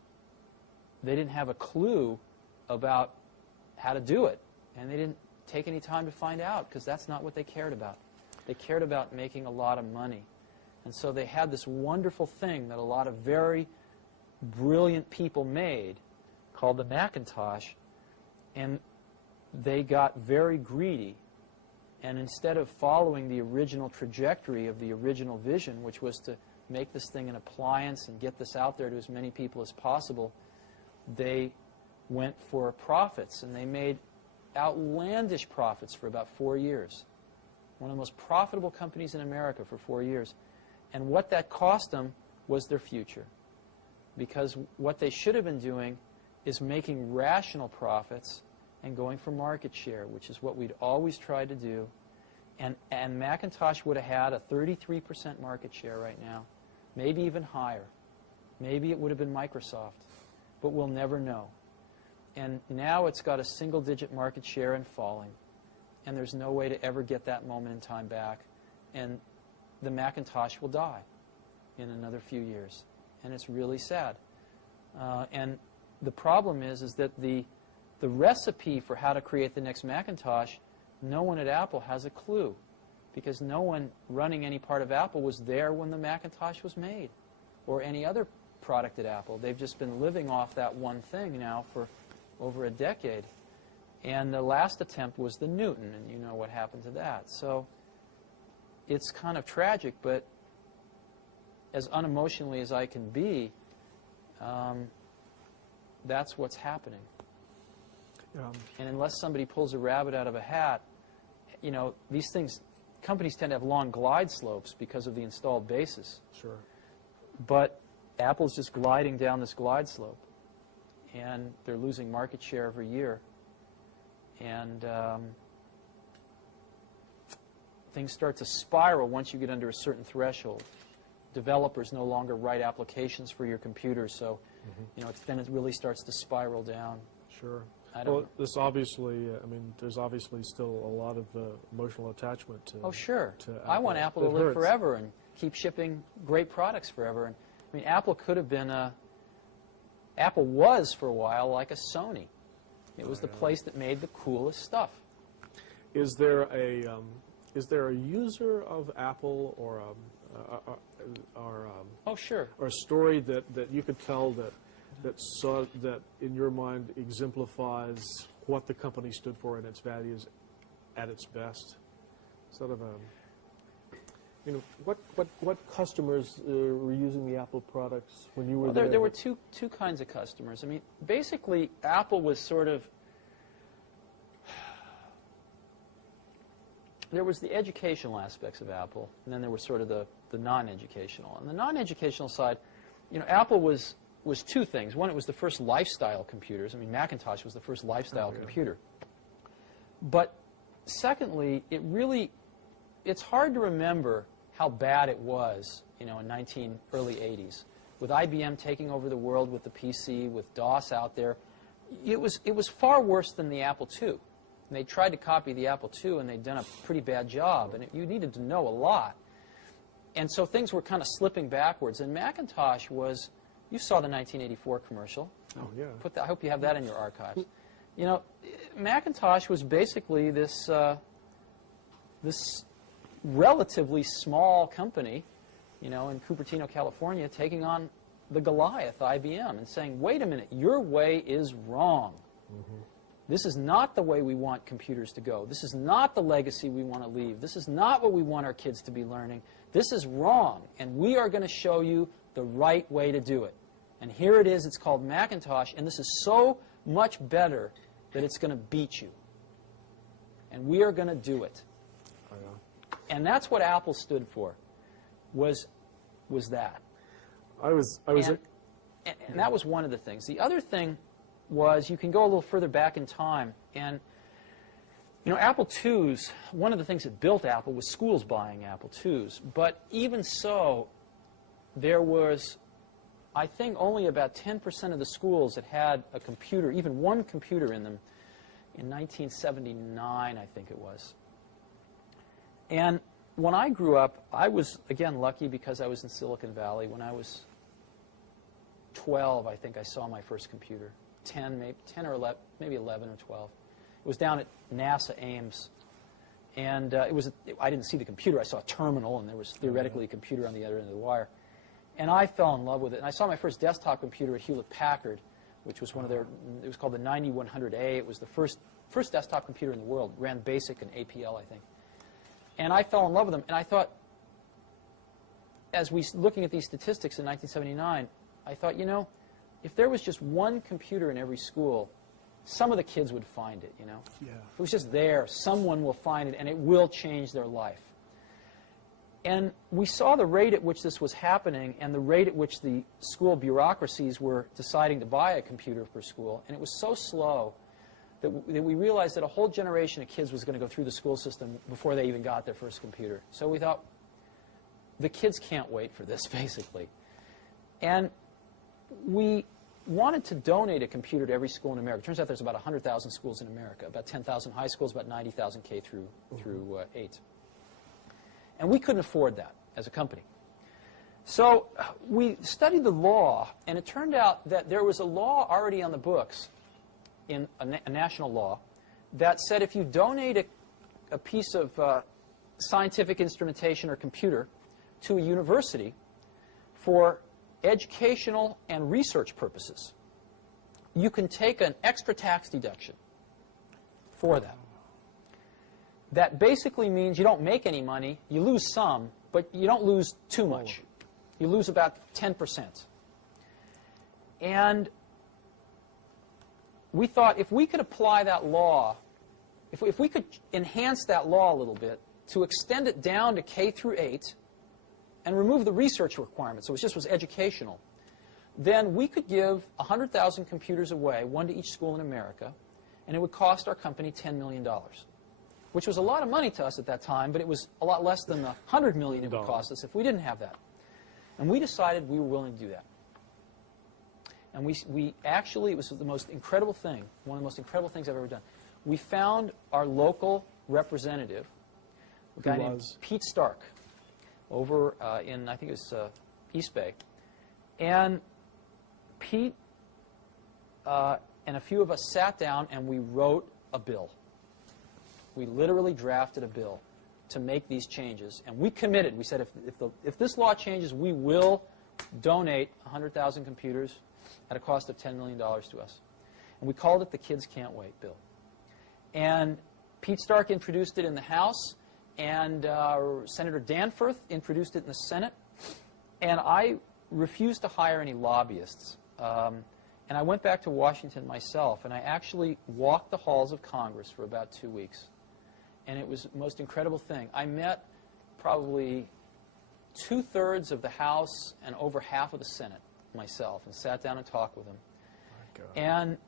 they didn't have a clue about how to do it. And they didn't take any time to find out, because that's not what they cared about. They cared about making a lot of money. And so they had this wonderful thing that a lot of very brilliant people made called the Macintosh, and they got very greedy. And instead of following the original trajectory of the original vision, which was to make this thing an appliance and get this out there to as many people as possible, they went for profits, and they made outlandish profits for about 4 years. One of the most profitable companies in America for 4 years. And what that cost them was their future. Because what they should have been doing is making rational profits and going for market share, which is what we'd always tried to do. And Macintosh would have had a 33% market share right now, maybe even higher. Maybe it would have been Microsoft, but we'll never know. And now it's got a single-digit market share and falling. And there's no way to ever get that moment in time back. And the Macintosh will die in another few years. And it's really sad. And the problem is that the recipe for how to create the next Macintosh, no one at Apple has a clue. Because no one running any part of Apple was there when the Macintosh was made. Or any other product at Apple. They've just been living off that one thing now for over a decade. And the last attempt was the Newton, and you know what happened to that. So it's kind of tragic, but as unemotionally as I can be, that's what's happening. And unless somebody pulls a rabbit out of a hat, you know, these things, companies tend to have long glide slopes because of the installed bases. Sure. But Apple's just gliding down this glide slope, and they're losing market share every year. And things start to spiral once you get under a certain threshold. Developers no longer write applications for your computer, so you know, then it really starts to spiral down. Sure. Well, this obviously, I mean, there's obviously still a lot of emotional attachment to. Oh, sure. To Apple. I want Apple to live forever and keep shipping great products forever. And I mean, Apple could have been Apple was for a while like a Sony. It was the place that made the coolest stuff. Is there a user of Apple or oh, sure. or a story that you could tell that in your mind exemplifies what the company stood for and its values at its best? Sort of you know, what customers were using the Apple products when you were there? There were two kinds of customers. I mean, basically, Apple was sort of, there was the educational aspects of Apple, and then there was sort of the non-educational. On the non-educational side, you know, Apple was two things. One, it was the first lifestyle computers. I mean, Macintosh was the first lifestyle computer. But secondly, it's hard to remember how bad it was, you know, in early 80s, with IBM taking over the world with the PC, with DOS out there. It was far worse than the Apple II. And they tried to copy the Apple II, and they'd done a pretty bad job, and you needed to know a lot. And so things were kind of slipping backwards. And Macintosh was, you saw the 1984 commercial. Oh, yeah. I hope you have that in your archives. You know, Macintosh was basically this relatively small company, you know, in Cupertino, California, taking on the Goliath, IBM, and saying, wait a minute, your way is wrong. This is not the way we want computers to go. This is not the legacy we want to leave. This is not what we want our kids to be learning. This is wrong, and we are going to show you the right way to do it. And here it is. It's called Macintosh, and this is so much better that it's going to beat you. And we are going to do it. And that's what Apple stood for, was that. And that was one of the things. The other thing was, you can go a little further back in time, and you know, Apple IIs, one of the things that built Apple was schools buying Apple IIs. But even so, there was, I think, only about 10% of the schools that had a computer, even one computer in them, in 1979, I think it was. And when I grew up, I was, again, lucky because I was in Silicon Valley. When I was 12, I think I saw my first computer. 10 or 11, maybe 11 or 12. It was down at NASA Ames. And I didn't see the computer. I saw a terminal, and there was theoretically a computer on the other end of the wire. And I fell in love with it. And I saw my first desktop computer at Hewlett-Packard, which was one of their, it was called the 9100A. It was the first desktop computer in the world. It ran BASIC and APL, I think. And I fell in love with them. And I thought, as we looking at these statistics in 1979, I thought, you know, if there was just one computer in every school, some of the kids would find it, you know. Yeah. If it was just there, someone will find it, and it will change their life. And we saw the rate at which this was happening and the rate at which the school bureaucracies were deciding to buy a computer per school. And it was so slow that we realized that a whole generation of kids was going to go through the school system before they even got their first computer. So we thought, the kids can't wait for this, basically. And we wanted to donate a computer to every school in America. It turns out there's about 100,000 schools in America, about 10,000 high schools, about 90,000 K through 8. And we couldn't afford that as a company. So we studied the law, and it turned out that there was a law already on the books, in a national law, that said if you donate a piece of scientific instrumentation or computer to a university for educational and research purposes, you can take an extra tax deduction for that. That basically means you don't make any money, you lose some, but you don't lose too much. You lose about 10%. And we thought if we could apply that law, if we could enhance that law a little bit to extend it down to K through 8 and remove the research requirements, so it just was educational, then we could give 100,000 computers away, one to each school in America, and it would cost our company $10 million. Which was a lot of money to us at that time, but it was a lot less than the $100 million it would cost us if we didn't have that. And we decided we were willing to do that. And we actually, it was the most incredible thing, one of the most incredible things I've ever done. We found our local representative, a guy named Pete Stark, over in, I think it was East Bay. And Pete and a few of us sat down and we wrote a bill. We literally drafted a bill to make these changes. And we committed. We said if this law changes, we will donate 100,000 computers at a cost of $10 million to us. And we called it the Kids Can't Wait bill. And Pete Stark introduced it in the House, and Senator Danforth introduced it in the Senate. And I refused to hire any lobbyists. And I went back to Washington myself, and I actually walked the halls of Congress for about 2 weeks. And it was the most incredible thing. I met probably 2/3 of the House and over half of the Senate myself and sat down and talked with them. And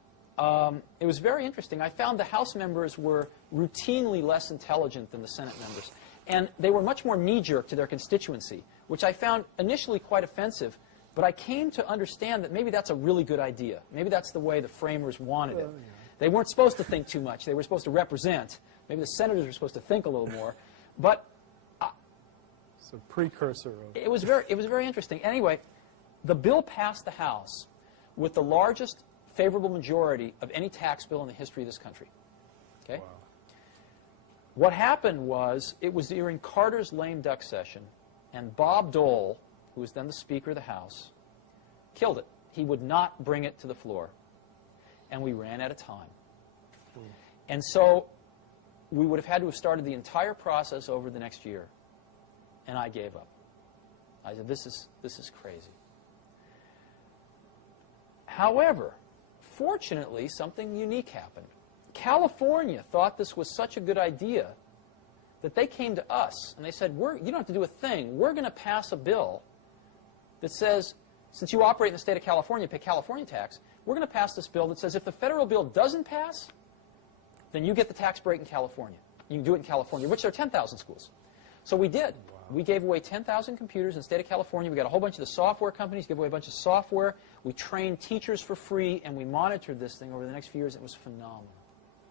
it was very interesting. I found the House members were routinely less intelligent than the Senate members. And they were much more knee-jerk to their constituency, which I found initially quite offensive. But I came to understand that maybe that's a really good idea. Maybe that's the way the framers wanted it. They weren't supposed to think too much. They were supposed to represent. Maybe the senators were supposed to think a little more. But it's a precursor of it was very interesting. Anyway, the bill passed the House with the largest favorable majority of any tax bill in the history of this country. Okay? Wow. What happened was, it was during Carter's lame duck session, and Bob Dole, who was then the Speaker of the House, killed it. He would not bring it to the floor. And we ran out of time. And so we would have had to have started the entire process over the next year. And I gave up. I said, this is crazy. However, fortunately, something unique happened. California thought this was such a good idea that they came to us and they said, you don't have to do a thing. We're going to pass a bill that says, since you operate in the state of California, pay California tax, we're going to pass this bill that says if the federal bill doesn't pass, then you get the tax break in California. You can do it in California, which there are 10,000 schools. So we did. Wow. We gave away 10,000 computers in the state of California. We got a whole bunch of the software companies, gave away a bunch of software. We trained teachers for free, and we monitored this thing over the next few years. It was phenomenal.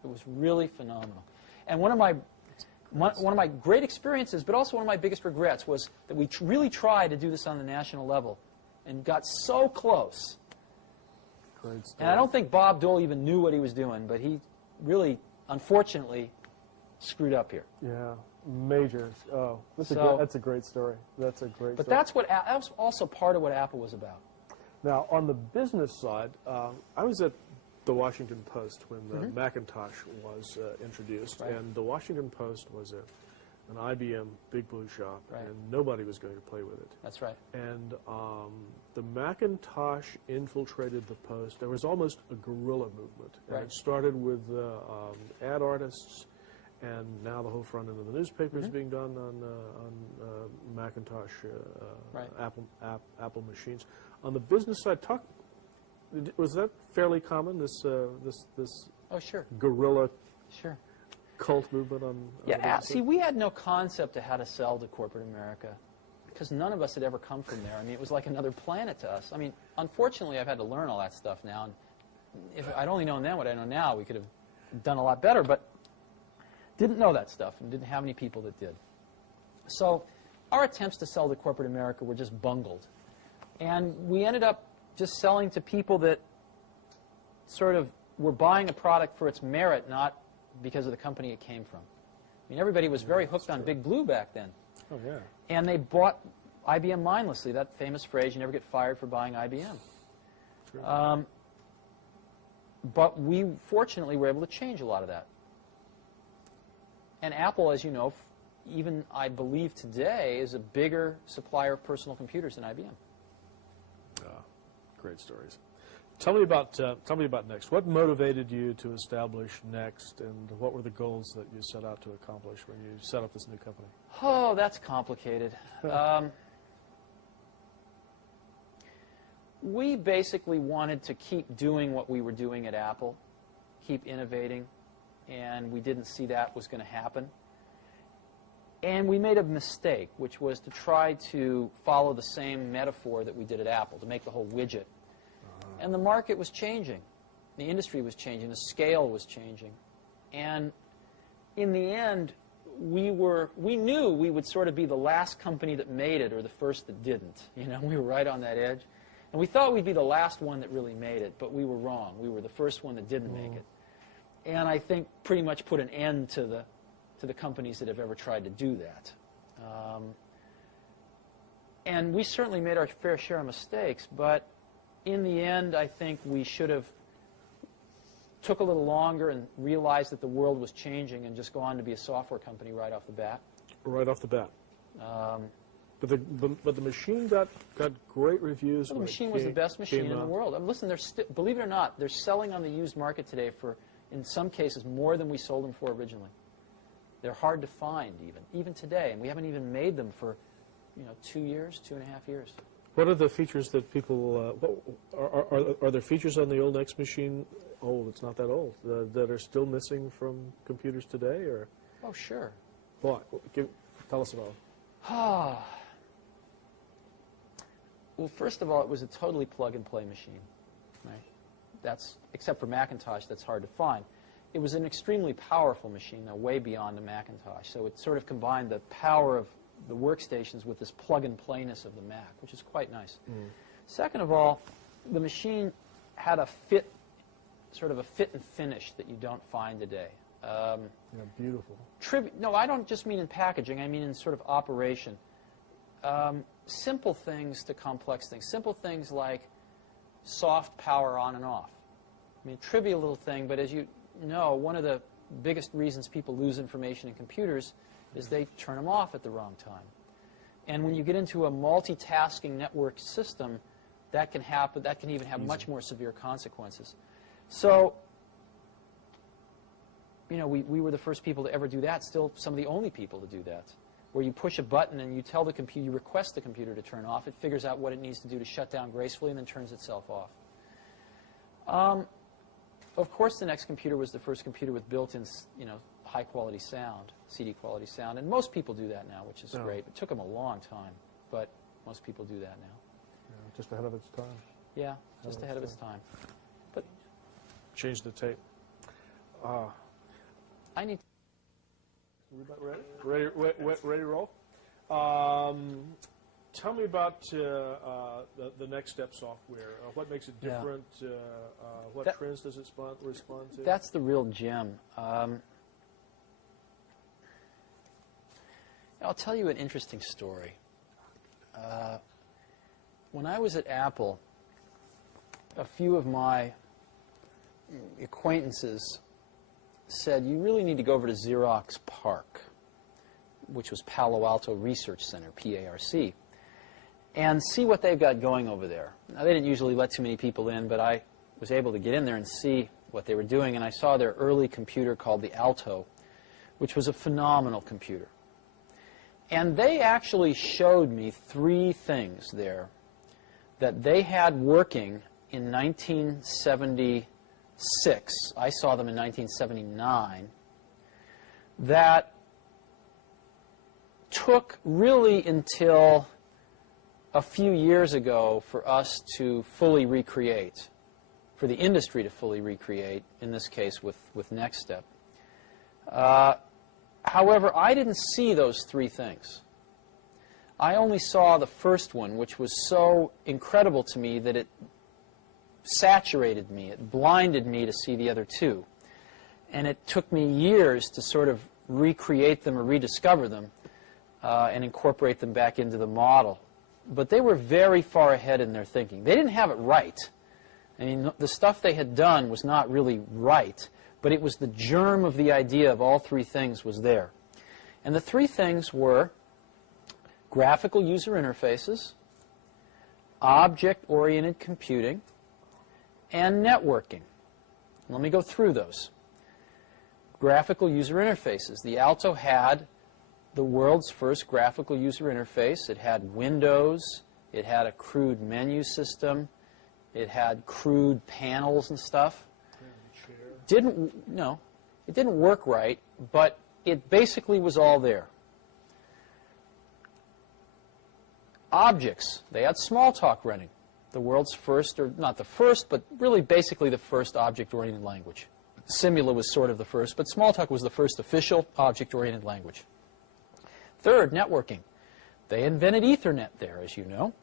It was really phenomenal. And one of my great experiences, but also one of my biggest regrets, was that we really tried to do this on the national level and got so close. Great story. And I don't think Bob Dole even knew what he was doing, but he really, unfortunately, screwed up here. Yeah. Major. Oh, that's a great story. That's a great. But story. that was also part of what Apple was about. Now, on the business side, I was at the Washington Post when the Macintosh was introduced, and the Washington Post was an IBM Big Blue shop, and nobody was going to play with it. That's right. And the Macintosh infiltrated the Post. There was almost a guerrilla movement. And it started with ad artists, and now the whole front end of the newspaper is being done on Macintosh Apple machines. On the business side, was that fairly common? This oh, sure, guerrilla sure cult movement on see, we had no concept of how to sell to corporate America because none of us had ever come from there. I mean, it was like another planet to us. I mean, unfortunately, I've had to learn all that stuff now. And if I'd only known then what I know now, we could have done a lot better. But didn't know that stuff and didn't have any people that did. So our attempts to sell to corporate America were just bungled. And we ended up just selling to people that sort of were buying a product for its merit, not because of the company it came from. I mean, everybody was very hooked on Big Blue back then. Oh, yeah. And they bought IBM mindlessly, that famous phrase, you never get fired for buying IBM. Sure. But we, fortunately, were able to change a lot of that. And Apple, as you know, even I believe today, is a bigger supplier of personal computers than IBM. Great stories. Tell me about Next. What motivated you to establish Next, and what were the goals that you set out to accomplish when you set up this new company? Oh, that's complicated. We basically wanted to keep doing what we were doing at Apple, keep innovating, and we didn't see that was going to happen. And we made a mistake, which was to try to follow the same metaphor that we did at Apple, to make the whole widget. And the market was changing. The industry was changing. The scale was changing. And in the end, we knew we would sort of be the last company that made it or the first that didn't. You know, we were right on that edge. And we thought we'd be the last one that really made it, but we were wrong. We were the first one that didn't make it. And I think pretty much put an end to the companies that have ever tried to do that. And we certainly made our fair share of mistakes, but in the end, I think we should have took a little longer and realized that the world was changing and just go on to be a software company right off the bat. Right off the bat. But the machine got great reviews. Well, the machine was the best machine in the world. I mean, listen, believe it or not, they're selling on the used market today for, in some cases, more than we sold them for originally. They're hard to find even today, and we haven't even made them for 2 years, 2.5 years. What are the features that people, are there features on the old Next machine, old, it's not that old, that are still missing from computers today? Or? Oh, sure. What? Tell us about it. Well, first of all, it was a totally plug-and-play machine. Right? Except for Macintosh, that's hard to find. It was an extremely powerful machine, though, way beyond the Macintosh. So it sort of combined the power of the workstations with this plug-and-playness of the Mac, which is quite nice. Second of all, the machine had a sort of a fit and finish that you don't find today. Beautiful. No, I don't just mean in packaging. I mean in sort of operation. Simple things to complex things. Simple things like soft power on and off. I mean, trivial little thing, but as you know, one of the biggest reasons people lose information in computers is they turn them off at the wrong time. And when you get into a multitasking network system, that can happen. That can even have much more severe consequences. So, we were the first people to ever do that, still some of the only people to do that, where you push a button and you tell the computer, you request the computer to turn off. It figures out what it needs to do to shut down gracefully and then turns itself off. Of course, the Next computer was the first computer with built-in, high-quality sound, CD-quality sound, and most people do that now, which is great. It took them a long time, but most people do that now. Yeah, just ahead of its time. Yeah, just ahead of its time. But change the tape. I need. Ready to roll? Tell me about the Next Step software. What makes it different? What trends does it respond to? That's the real gem. I'll tell you an interesting story. When I was at Apple, a few of my acquaintances said, you really need to go over to Xerox PARC, which was Palo Alto Research Center, PARC, and see what they've got going over there. Now, they didn't usually let too many people in, but I was able to get in there and see what they were doing, and I saw their early computer called the Alto, which was a phenomenal computer. And they actually showed me 3 things there that they had working in 1976. I saw them in 1979. That took really until a few years ago for us to fully recreate, for the industry to fully recreate, in this case with NextStep. However, I didn't see those 3 things. I only saw the first one, which was so incredible to me that it saturated me. It blinded me to see the other 2. And it took me years to sort of recreate them or rediscover them and incorporate them back into the model. But they were very far ahead in their thinking. They didn't have it right. I mean, the stuff they had done was not really right, but it was the germ of the idea of all 3 things was there. And the 3 things were graphical user interfaces, object-oriented computing, and networking. Let me go through those. Graphical user interfaces. The Alto had the world's first graphical user interface. It had windows. It had a crude menu system. It had crude panels and stuff. It didn't work right, but it basically was all there. Objects. They had Smalltalk running. The world's first, or not the first, but really basically the first object-oriented language. Simula was sort of the first, but Smalltalk was the first official object-oriented language. Third, networking. They invented Ethernet there, as you know,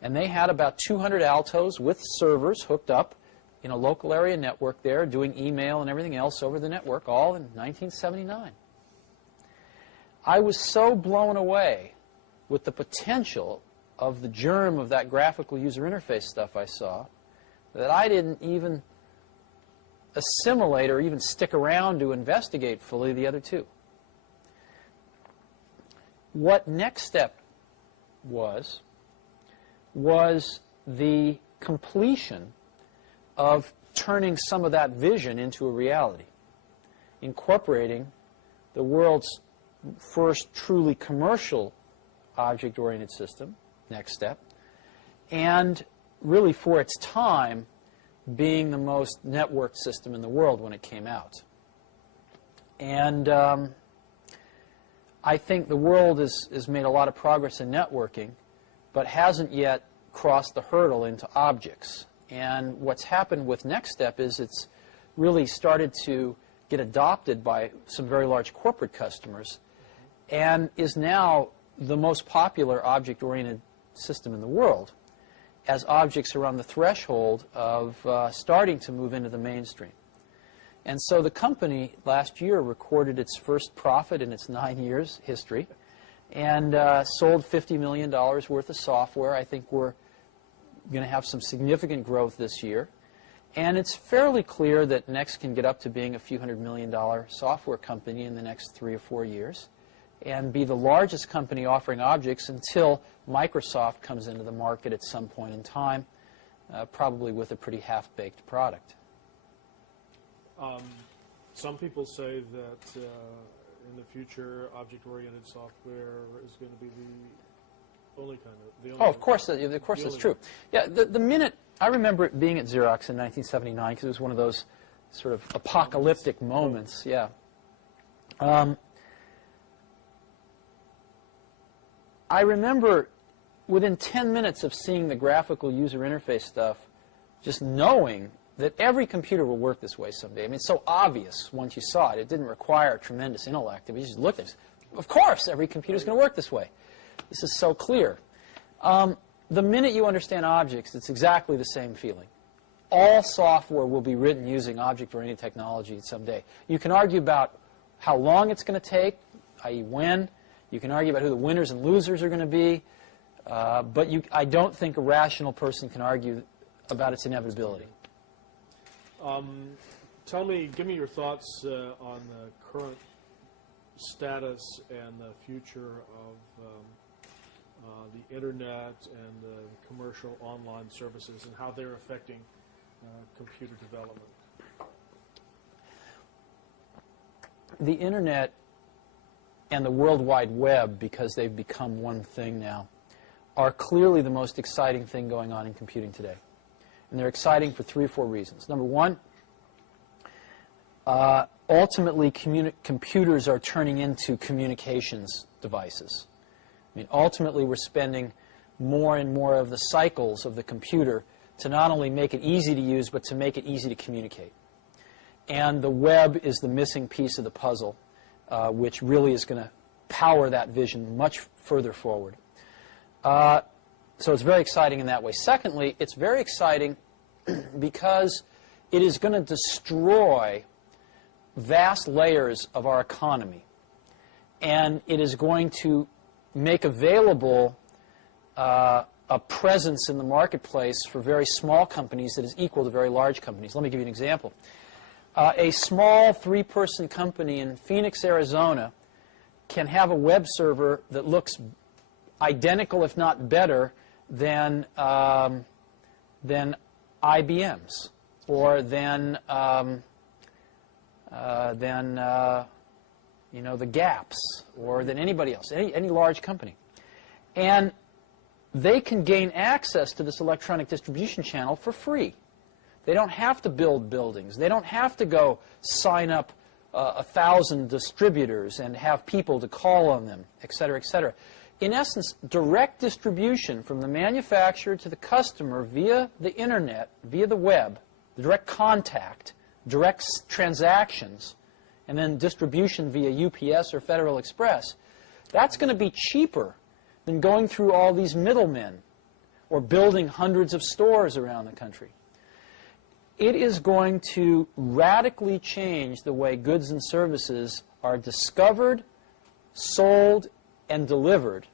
and they had about 200 Altos with servers hooked up in a local area network there, doing email and everything else over the network, all in 1979. I was so blown away with the potential of the germ of that graphical user interface stuff I saw that I didn't even assimilate or even stick around to investigate fully the other 2. What NextStep was the completion of turning some of that vision into a reality, incorporating the world's first truly commercial object-oriented system, NextStep, and really for its time being the most networked system in the world when it came out. And I think the world has made a lot of progress in networking, but hasn't yet crossed the hurdle into objects. And what's happened with NextStep is it's really started to get adopted by some very large corporate customers and is now the most popular object-oriented system in the world, as objects are on the threshold of starting to move into the mainstream. And so the company last year recorded its first profit in its 9 years history and sold $50 million worth of software. I think we're going to have some significant growth this year. And it's fairly clear that Next can get up to being a few $100 million software company in the next 3 or 4 years and be the largest company offering objects until Microsoft comes into the market at some point in time, probably with a pretty half-baked product. Some people say that in the future, object-oriented software is going to be the only kind of... of course that's true. Yeah, the minute... I remember it being at Xerox in 1979 because it was one of those sort of apocalyptic moments. Yeah. I remember within 10 minutes of seeing the graphical user interface stuff, just knowing that every computer will work this way someday. I mean, it's so obvious once you saw it. It didn't require tremendous intellect. You just looked at it. Of course, every computer is going to work this way. This is so clear. The minute you understand objects, it's exactly the same feeling. All software will be written using object-oriented technology someday. You can argue about how long it's going to take, i.e. when. You can argue about who the winners and losers are going to be, but I don't think a rational person can argue about its inevitability. Give me your thoughts on the current status and the future of the Internet and commercial online services and how they're affecting computer development. The Internet and the World Wide Web, because they've become one thing now, are clearly the most exciting thing going on in computing today. And they're exciting for 3 or 4 reasons. Number one, ultimately computers are turning into communications devices. I mean, ultimately we're spending more and more of the cycles of the computer to not only make it easy to use, but to make it easy to communicate. And the web is the missing piece of the puzzle, which really is going to power that vision much further forward. So it's very exciting in that way. Secondly, it's very exciting because it is going to destroy vast layers of our economy. And it is going to make available a presence in the marketplace for very small companies that is equal to very large companies. Let me give you an example. A small 3-person company in Phoenix, Arizona can have a web server that looks identical, if not better, than IBM's or than the Gap's or than anybody else, any large company. And they can gain access to this electronic distribution channel for free. They don't have to build buildings. They don't have to go sign up 1,000 distributors and have people to call on them, et cetera, et cetera. In essence, direct distribution from the manufacturer to the customer via the Internet, via the web, the direct contact, direct transactions, and then distribution via UPS or Federal Express, that's going to be cheaper than going through all these middlemen or building hundreds of stores around the country. It is going to radically change the way goods and services are discovered, sold, and delivered,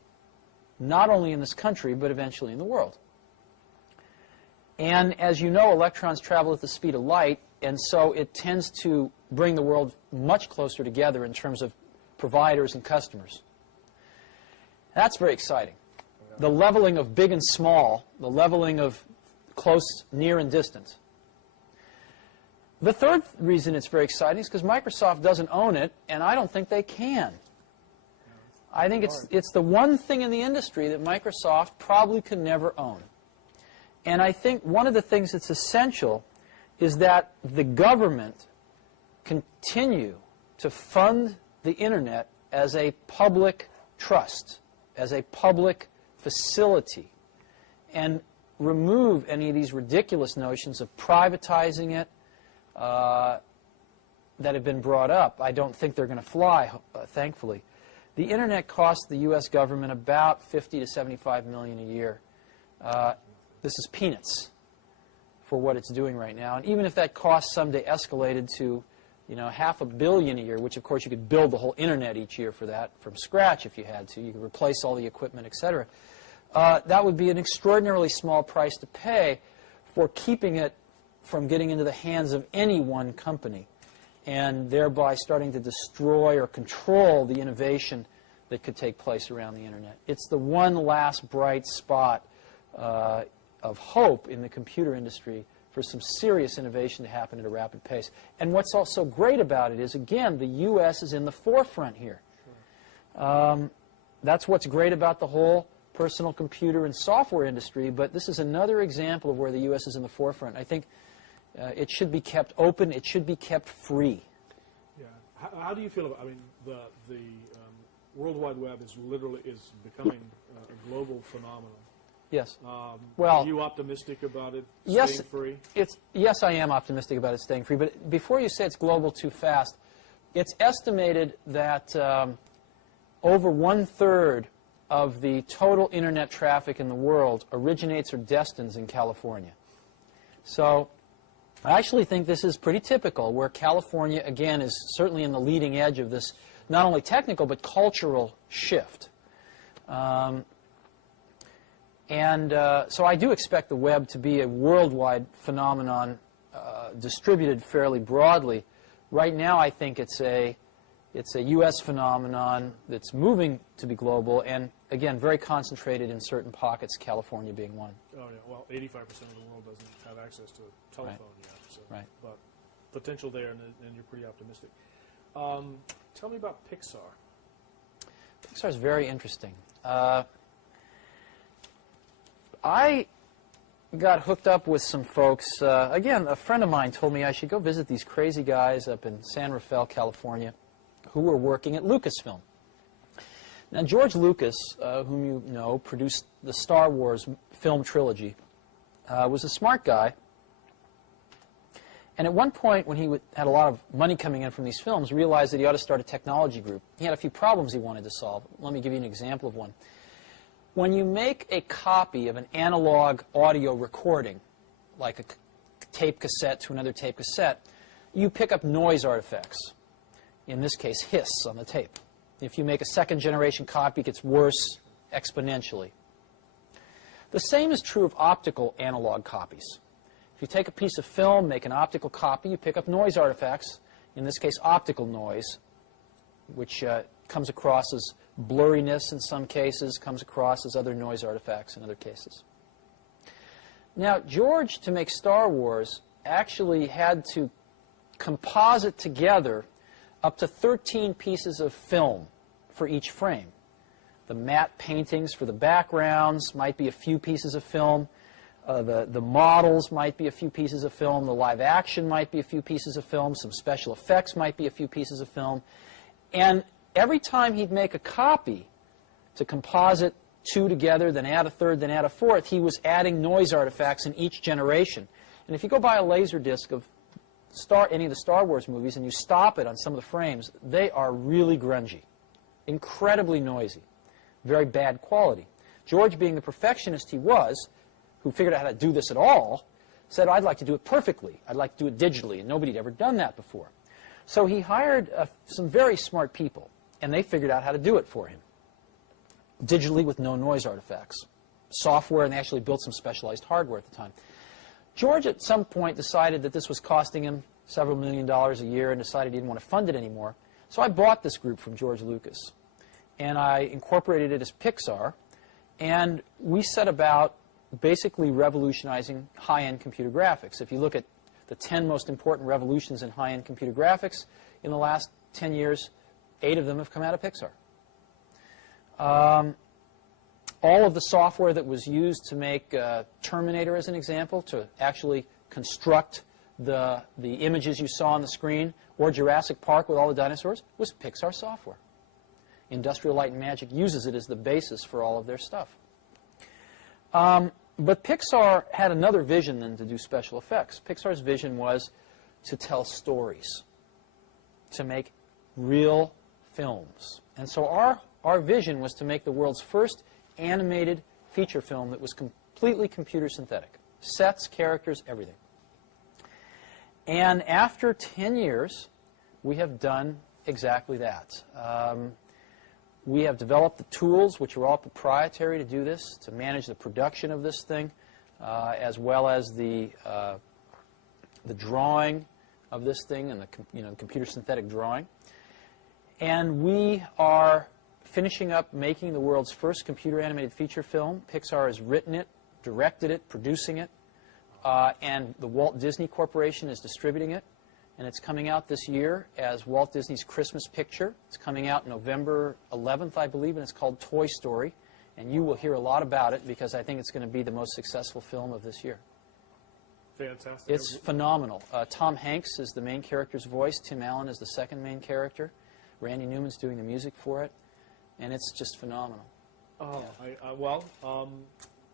not only in this country, but eventually in the world. And as you know, electrons travel at the speed of light, and so it tends to bring the world much closer together in terms of providers and customers. That's very exciting. The leveling of big and small, the leveling of close, near, and distant. The third reason it's very exciting is because Microsoft doesn't own it, and I don't think they can. I think it's the one thing in the industry that Microsoft probably could never own. And I think one of the things that's essential is that the government continue to fund the Internet as a public trust, as a public facility, and remove any of these ridiculous notions of privatizing it that have been brought up. I don't think they're going to fly, thankfully. The Internet costs the U.S. government about $50 to $75 million a year. This is peanuts for what it's doing right now. And even if that cost someday escalated to, $500 million a year, which of course you could build the whole Internet each year for that from scratch if you had to. You could replace all the equipment, etc. That would be an extraordinarily small price to pay for keeping it from getting into the hands of any one company, and thereby starting to destroy or control the innovation that could take place around the Internet. It's the one last bright spot of hope in the computer industry for some serious innovation to happen at a rapid pace. And what's also great about it is, again, the U.S. is in the forefront here. That's what's great about the whole personal computer and software industry, but this is another example of where the U.S. is in the forefront. I think it should be kept open. It should be kept free. Yeah. How do you feel about? I mean, the World Wide Web is becoming a global phenomenon. Yes. Well, are you optimistic about it staying free? Yes, I am optimistic about it staying free. But before you say it's global too fast, it's estimated that over 1/3 of the total Internet traffic in the world originates or destines in California. So I actually think this is pretty typical, where California, again, is certainly in the leading edge of this not only technical but cultural shift. So I do expect the web to be a worldwide phenomenon, distributed fairly broadly. Right now, I think it's a U.S. phenomenon that's moving to be global, and again, very concentrated in certain pockets, California being one. Oh yeah, well, 85% of the world doesn't have access to a telephone yet, so, right. But potential there, and you're pretty optimistic. Tell me about Pixar. Pixar is very interesting. I got hooked up with some folks. Again, a friend of mine told me I should go visit these crazy guys up in San Rafael, California, who were working at Lucasfilm. Now, George Lucas, whom you know, produced the Star Wars film trilogy, was a smart guy. And at one point, when he had a lot of money coming in from these films, realized that he ought to start a technology group. He had a few problems he wanted to solve. Let me give you an example of one. When you make a copy of an analog audio recording, like a tape cassette to another tape cassette, you pick up noise artifacts. In this case, hiss on the tape. If you make a second-generation copy, it gets worse exponentially. The same is true of optical analog copies. If you take a piece of film, make an optical copy, you pick up noise artifacts, in this case optical noise, which comes across as blurriness in some cases, comes across as other noise artifacts in other cases. Now, George, to make Star Wars, actually had to composite together up to 13 pieces of film for each frame. The matte paintings for the backgrounds might be a few pieces of film. The models might be a few pieces of film. The live action might be a few pieces of film. Some special effects might be a few pieces of film. And every time he'd make a copy to composite two together, then add a third, then add a fourth, he was adding noise artifacts in each generation. And if you go buy a Laserdisc of any of the Star Wars movies and you stop it on some of the frames, they are really grungy, incredibly noisy, very bad quality. George, being the perfectionist he was, who figured out how to do this at all, said, I'd like to do it perfectly. I'd like to do it digitally, and nobody had ever done that before. So he hired some very smart people, and they figured out how to do it for him, digitally with no noise artifacts. Software, and they actually built some specialized hardware at the time. George, at some point, decided that this was costing him several $1 million a year and decided he didn't want to fund it anymore. So I bought this group from George Lucas, and I incorporated it as Pixar, and we set about basically revolutionizing high-end computer graphics. If you look at the 10 most important revolutions in high-end computer graphics in the last 10 years, 8 of them have come out of Pixar. All of the software that was used to make Terminator, as an example, to actually construct the images you saw on the screen, or Jurassic Park with all the dinosaurs, was Pixar software. Industrial Light and Magic uses it as the basis for all of their stuff. But Pixar had another vision than to do special effects. Pixar's vision was to tell stories, to make real films. And so our vision was to make the world's first animated feature film that was completely computer synthetic. Sets, characters, everything. And after 10 years, we have done exactly that. We have developed the tools, which are all proprietary, to do this, to manage the production of this thing, as well as the drawing of this thing and the computer synthetic drawing. And we are finishing up making the world's first computer animated feature film. Pixar has written it, directed it, producing it, and the Walt Disney Corporation is distributing it. And it's coming out this year as Walt Disney's Christmas picture. It's coming out November 11th, I believe, and it's called Toy Story. And you will hear a lot about it because I think it's going to be the most successful film of this year. Fantastic. It's phenomenal. Tom Hanks is the main character's voice. Tim Allen is the second main character. Randy Newman's doing the music for it. And it's just phenomenal. Oh, yeah.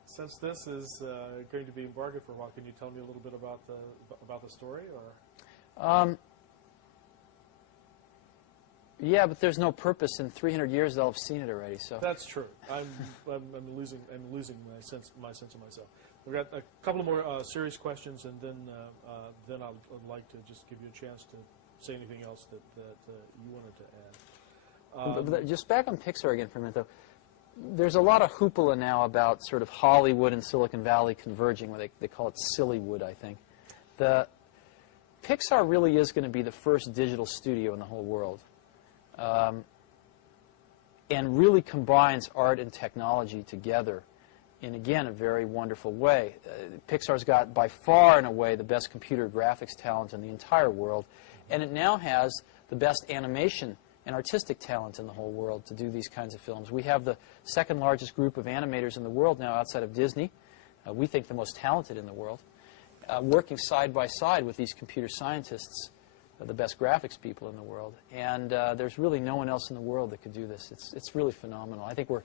Since this is going to be embargoed for a while, can you tell me a little bit about the story? Or? Yeah, but there's no purpose. In 300 years, they'll have seen it already. So that's true. I'm losing my sense of myself. We've got a couple of more serious questions, and then I'd like to just give you a chance to say anything else that you wanted to add. Just back on Pixar again for a minute, though. There's a lot of hoopla now about sort of Hollywood and Silicon Valley converging, where they call it Sillywood, I think. Pixar really is going to be the first digital studio in the whole world, and really combines art and technology together in, again, a very wonderful way. Pixar's got, by far and away, the best computer graphics talent in the entire world, and it now has the best animation and artistic talent in the whole world to do these kinds of films. We have the second largest group of animators in the world now outside of Disney. We think the most talented in the world, working side by side with these computer scientists, the best graphics people in the world. And there's really no one else in the world that could do this. It's really phenomenal. I think we're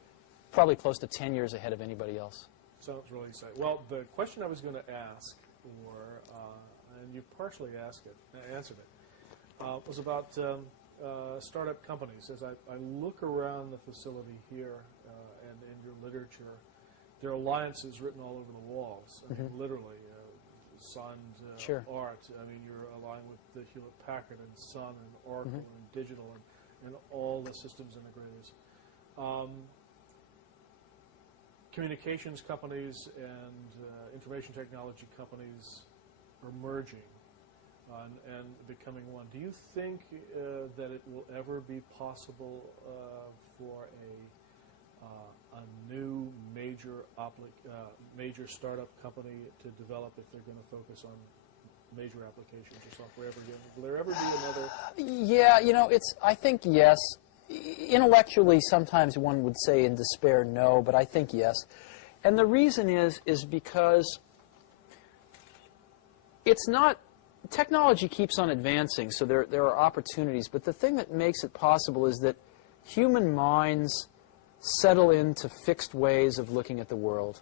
probably close to 10 years ahead of anybody else. Sounds really exciting. Well, the question I was going to ask, and you partially answered it, was about startup companies. As I look around the facility here and in your literature, there are alliances written all over the walls. I mean, literally, signed Sure. art. I mean, you're aligned with the Hewlett-Packard and Sun and Oracle and Digital and all the systems integrators. Communications companies and information technology companies are merging and becoming one. Do you think that it will ever be possible for a new major startup company to develop if they're going to focus on major applications or software ever again? Will there ever be another? Yeah, you know, I think yes. Intellectually, sometimes one would say in despair no, but I think yes. And the reason is because it's not, technology keeps on advancing, so there are opportunities, but the thing that makes it possible is that human minds settle into fixed ways of looking at the world.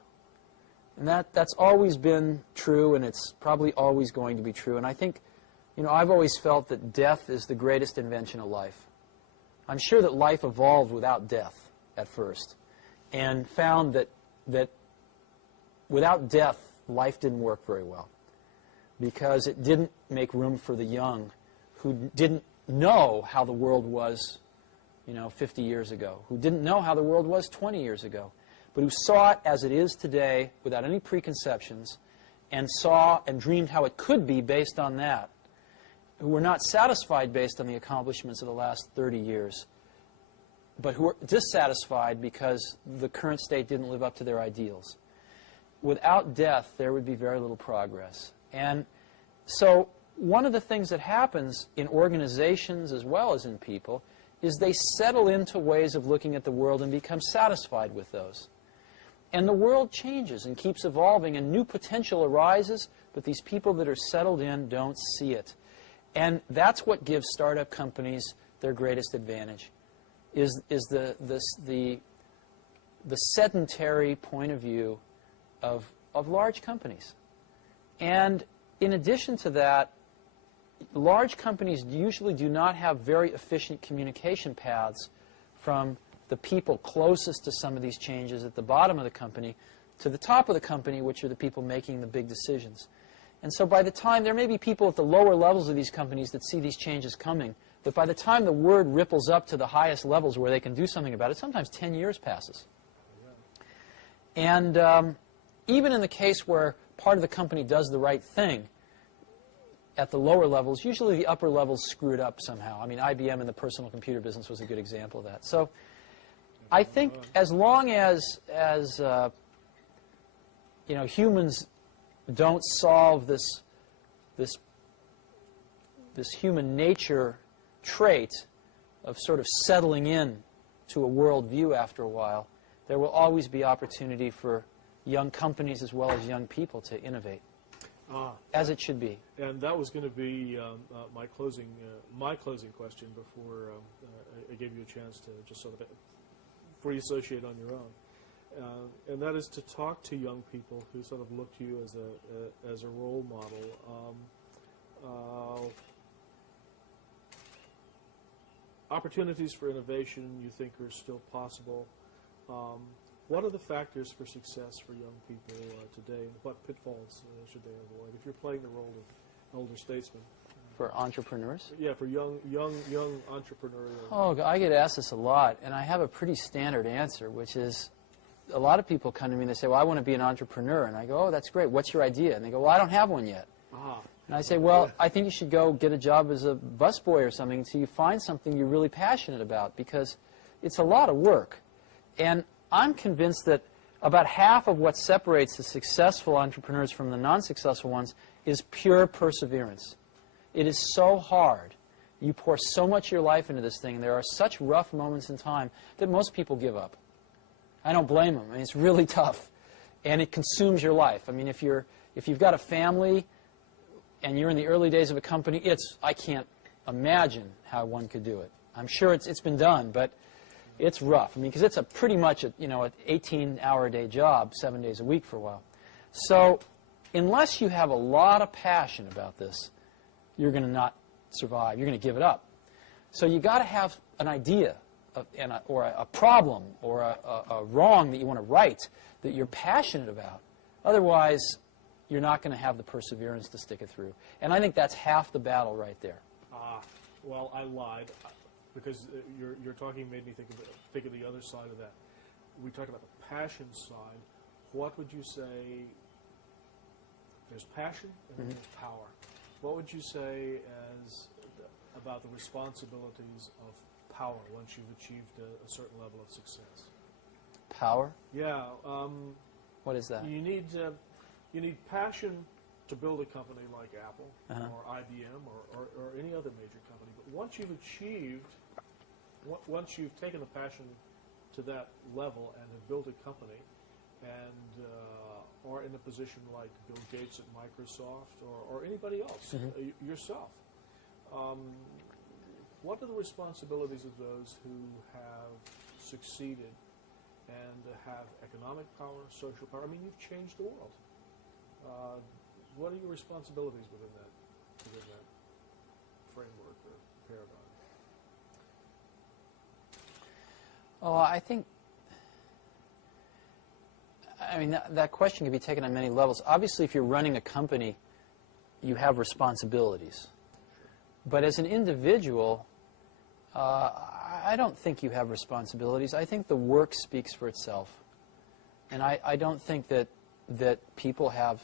And that's always been true, and it's probably always going to be true. And I think, you know, I've always felt that death is the greatest invention of life. I'm sure that life evolved without death at first, and found that without death, life didn't work very well, because it didn't make room for the young who didn't know how the world was, you know, 50 years ago, who didn't know how the world was 20 years ago, but who saw it as it is today without any preconceptions, and saw and dreamed how it could be based on that, who were not satisfied based on the accomplishments of the last 30 years, but who were dissatisfied because the current state didn't live up to their ideals. Without death, there would be very little progress. And so one of the things that happens in organizations as well as in people is they settle into ways of looking at the world and become satisfied with those. And the world changes and keeps evolving, and new potential arises, but these people that are settled in don't see it. And that's what gives startup companies their greatest advantage, is the sedentary point of view of large companies. And in addition to that, large companies usually do not have very efficient communication paths from the people closest to some of these changes at the bottom of the company to the top of the company, which are the people making the big decisions. And so by the time, there may be people at the lower levels of these companies that see these changes coming, but by the time the word ripples up to the highest levels where they can do something about it, sometimes 10 years passes. And even in the case where part of the company does the right thing, at the lower levels, usually the upper levels screw it up somehow. I mean, IBM in the personal computer business was a good example of that. So I think as long as you know, humans don't solve this human nature trait of sort of settling in to a worldview after a while, there will always be opportunity for young companies as well as young people to innovate, as it should be. And that was going to be my closing question before I gave you a chance to just sort of free associate on your own. And that is to talk to young people who sort of look to you as a role model. Opportunities for innovation you think are still possible. What are the factors for success for young people today? What pitfalls should they avoid? If you're playing the role of elder statesman, for entrepreneurs? Yeah, for young entrepreneurial. Oh, I get asked this a lot, and I have a pretty standard answer, which is a lot of people come to me and they say, well, I want to be an entrepreneur. And I go, oh, that's great. What's your idea? And they go, well, I don't have one yet. And I say, well, I think you should go get a job as a busboy or something until you find something you're really passionate about, because it's a lot of work. And I'm convinced that about half of what separates the successful entrepreneurs from the non-successful ones is pure perseverance. It is so hard. You pour so much of your life into this thing, and there are such rough moments in time that most people give up. I don't blame them. I mean, it's really tough, and it consumes your life. I mean, if you've got a family and you're in the early days of a company, I can't imagine how one could do it. I'm sure it's been done, but it's rough. I mean, because it's pretty much an 18-hour-a-day job, 7 days a week for a while. So unless you have a lot of passion about this, you're going to not survive. You're going to give it up. So you've got to have an idea or a problem or a wrong that you want to right that you're passionate about. Otherwise, you're not going to have the perseverance to stick it through. And I think that's half the battle right there. Well, I lied, because your talking made me think of the other side of that. We talked about the passion side. What would you say? There's passion and there's power. What would you say about the responsibilities of power once you've achieved a certain level of success? Power? Yeah. What is that? You need passion to build a company like Apple or IBM or any other major company. But once you've taken the passion to that level and have built a company and are in a position like Bill Gates at Microsoft or anybody else, yourself, what are the responsibilities of those who have succeeded and have economic power, social power? I mean, you've changed the world. What are your responsibilities within that framework or paradigm? Oh, I mean, that question can be taken on many levels. Obviously, if you're running a company, you have responsibilities. But as an individual, I don't think you have responsibilities. I think the work speaks for itself. And I don't think that people have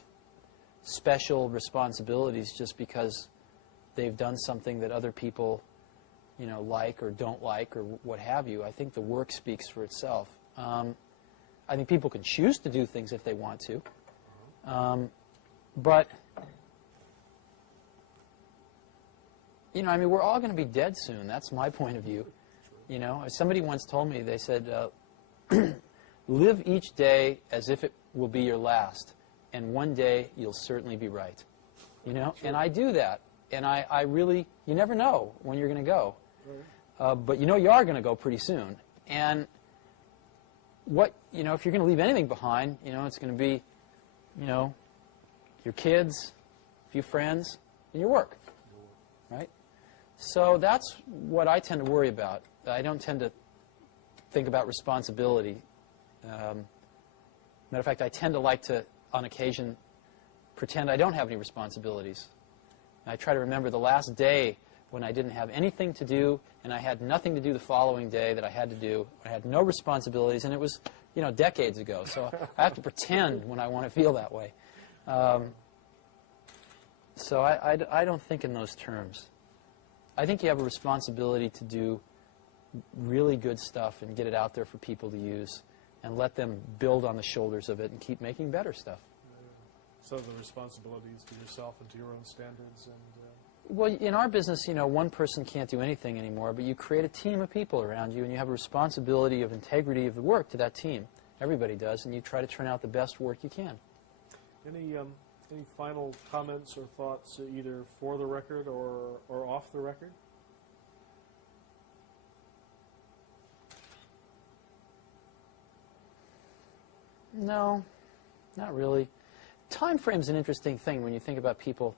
special responsibilities just because they've done something that other people, like or don't like or what have you. I think the work speaks for itself. I think people can choose to do things if they want to. But, I mean, we're all going to be dead soon. That's my point of view. Somebody once told me, they said, live each day as if it will be your last, and one day you'll certainly be right. And I do that. And I really, you never know when you're going to go. But you are going to go pretty soon. And if you're going to leave anything behind, it's going to be, your kids, a few friends, and your work, right? So that's what I tend to worry about. I don't tend to think about responsibility. Matter of fact, I tend to like to, on occasion, pretend I don't have any responsibilities. And I try to remember the last day when I didn't have anything to do and I had nothing to do the following day that I had to do. I had no responsibilities, and it was, decades ago. So I have to pretend when I want to feel that way. So I don't think in those terms. I think you have a responsibility to do really good stuff and get it out there for people to use and let them build on the shoulders of it and keep making better stuff. So the responsibilities to yourself and to your own standards and... Well, in our business, one person can't do anything anymore, but you create a team of people around you, and you have a responsibility of integrity of the work to that team. Everybody does, and you try to turn out the best work you can. Any final comments or thoughts, either for the record or off the record? No, not really. Time frame's an interesting thing when you think about people,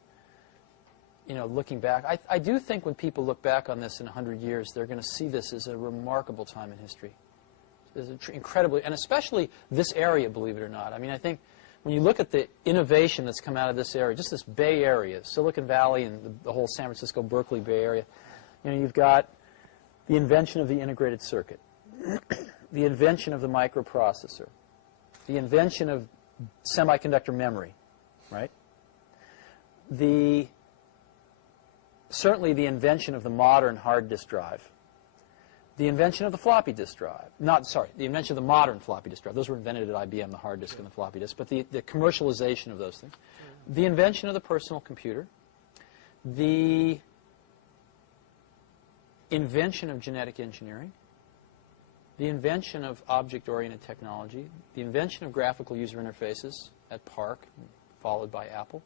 looking back. I do think when people look back on this in 100 years, they're going to see this as a remarkable time in history. It's incredibly, and especially this area, believe it or not. I mean, I think when you look at the innovation that's come out of this area, just this Bay Area, Silicon Valley and the whole San Francisco, Berkeley Bay Area, you know, you've got the invention of the integrated circuit, the invention of the microprocessor, the invention of semiconductor memory, right? Certainly the invention of the modern hard disk drive, the invention of the floppy disk drive. The invention of the modern floppy disk drive. Those were invented at IBM, the hard disk and the floppy disk. But the commercialization of those things. The invention of the personal computer. The invention of genetic engineering. The invention of object-oriented technology. The invention of graphical user interfaces at PARC, followed by Apple.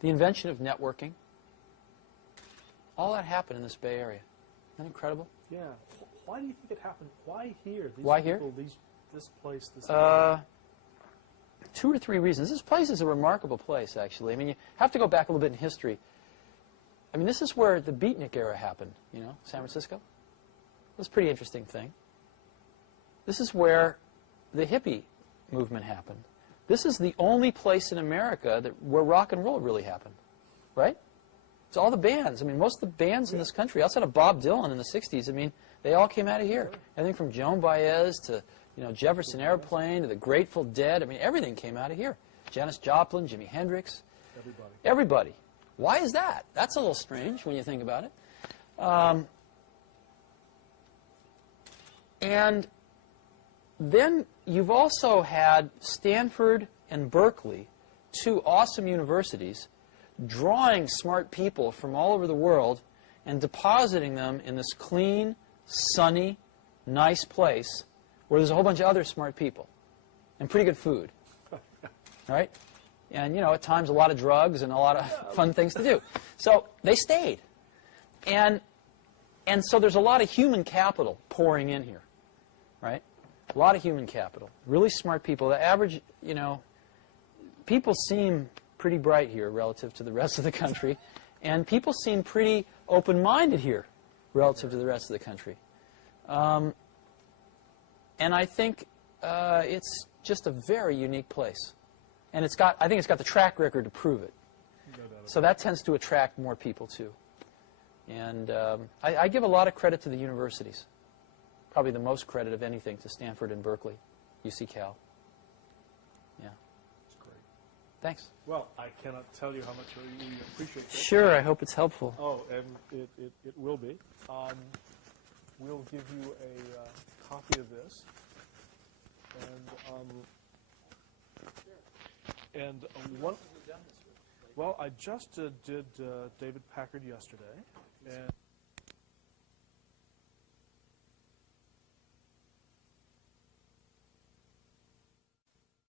The invention of networking. All that happened in this Bay Area. Isn't that incredible? Yeah. Why do you think it happened? Why here? Why here? This place, this 2 or 3 reasons. This place is a remarkable place, actually. I mean, you have to go back a little bit in history. I mean, this is where the beatnik era happened, you know, San Francisco. It was a pretty interesting thing. This is where the hippie movement happened. This is the only place in America where rock and roll really happened, right? It's all the bands. I mean, most of the bands in this country, outside of Bob Dylan in the 60s, I mean, they all came out of here. Everything from Joan Baez to, you know, Jefferson Airplane to the Grateful Dead. I mean, everything came out of here. Janis Joplin, Jimi Hendrix. Everybody. Why is that? That's a little strange when you think about it. And then you've also had Stanford and Berkeley, 2 awesome universities, drawing smart people from all over the world and depositing them in this clean, sunny, nice place where there's a whole bunch of other smart people and pretty good food, right? And, you know, at times a lot of drugs and a lot of fun things to do. So they stayed. And so there's a lot of human capital pouring in here, right? A lot of human capital. Really smart people. The average, you know, people seem pretty bright here relative to the rest of the country, and people seem pretty open-minded here relative to the rest of the country. And I think it's just a very unique place. And I think it's got the track record to prove it. So that tends to attract more people, too. And I give a lot of credit to the universities. Probably the most credit of anything to Stanford and Berkeley, UC Cal. Yeah. That's great. Thanks. Well, I cannot tell you how much we appreciate this. Sure, I hope it's helpful. Oh, and it will be. We'll give you a copy of this. And one. Well, I just did David Packard yesterday, and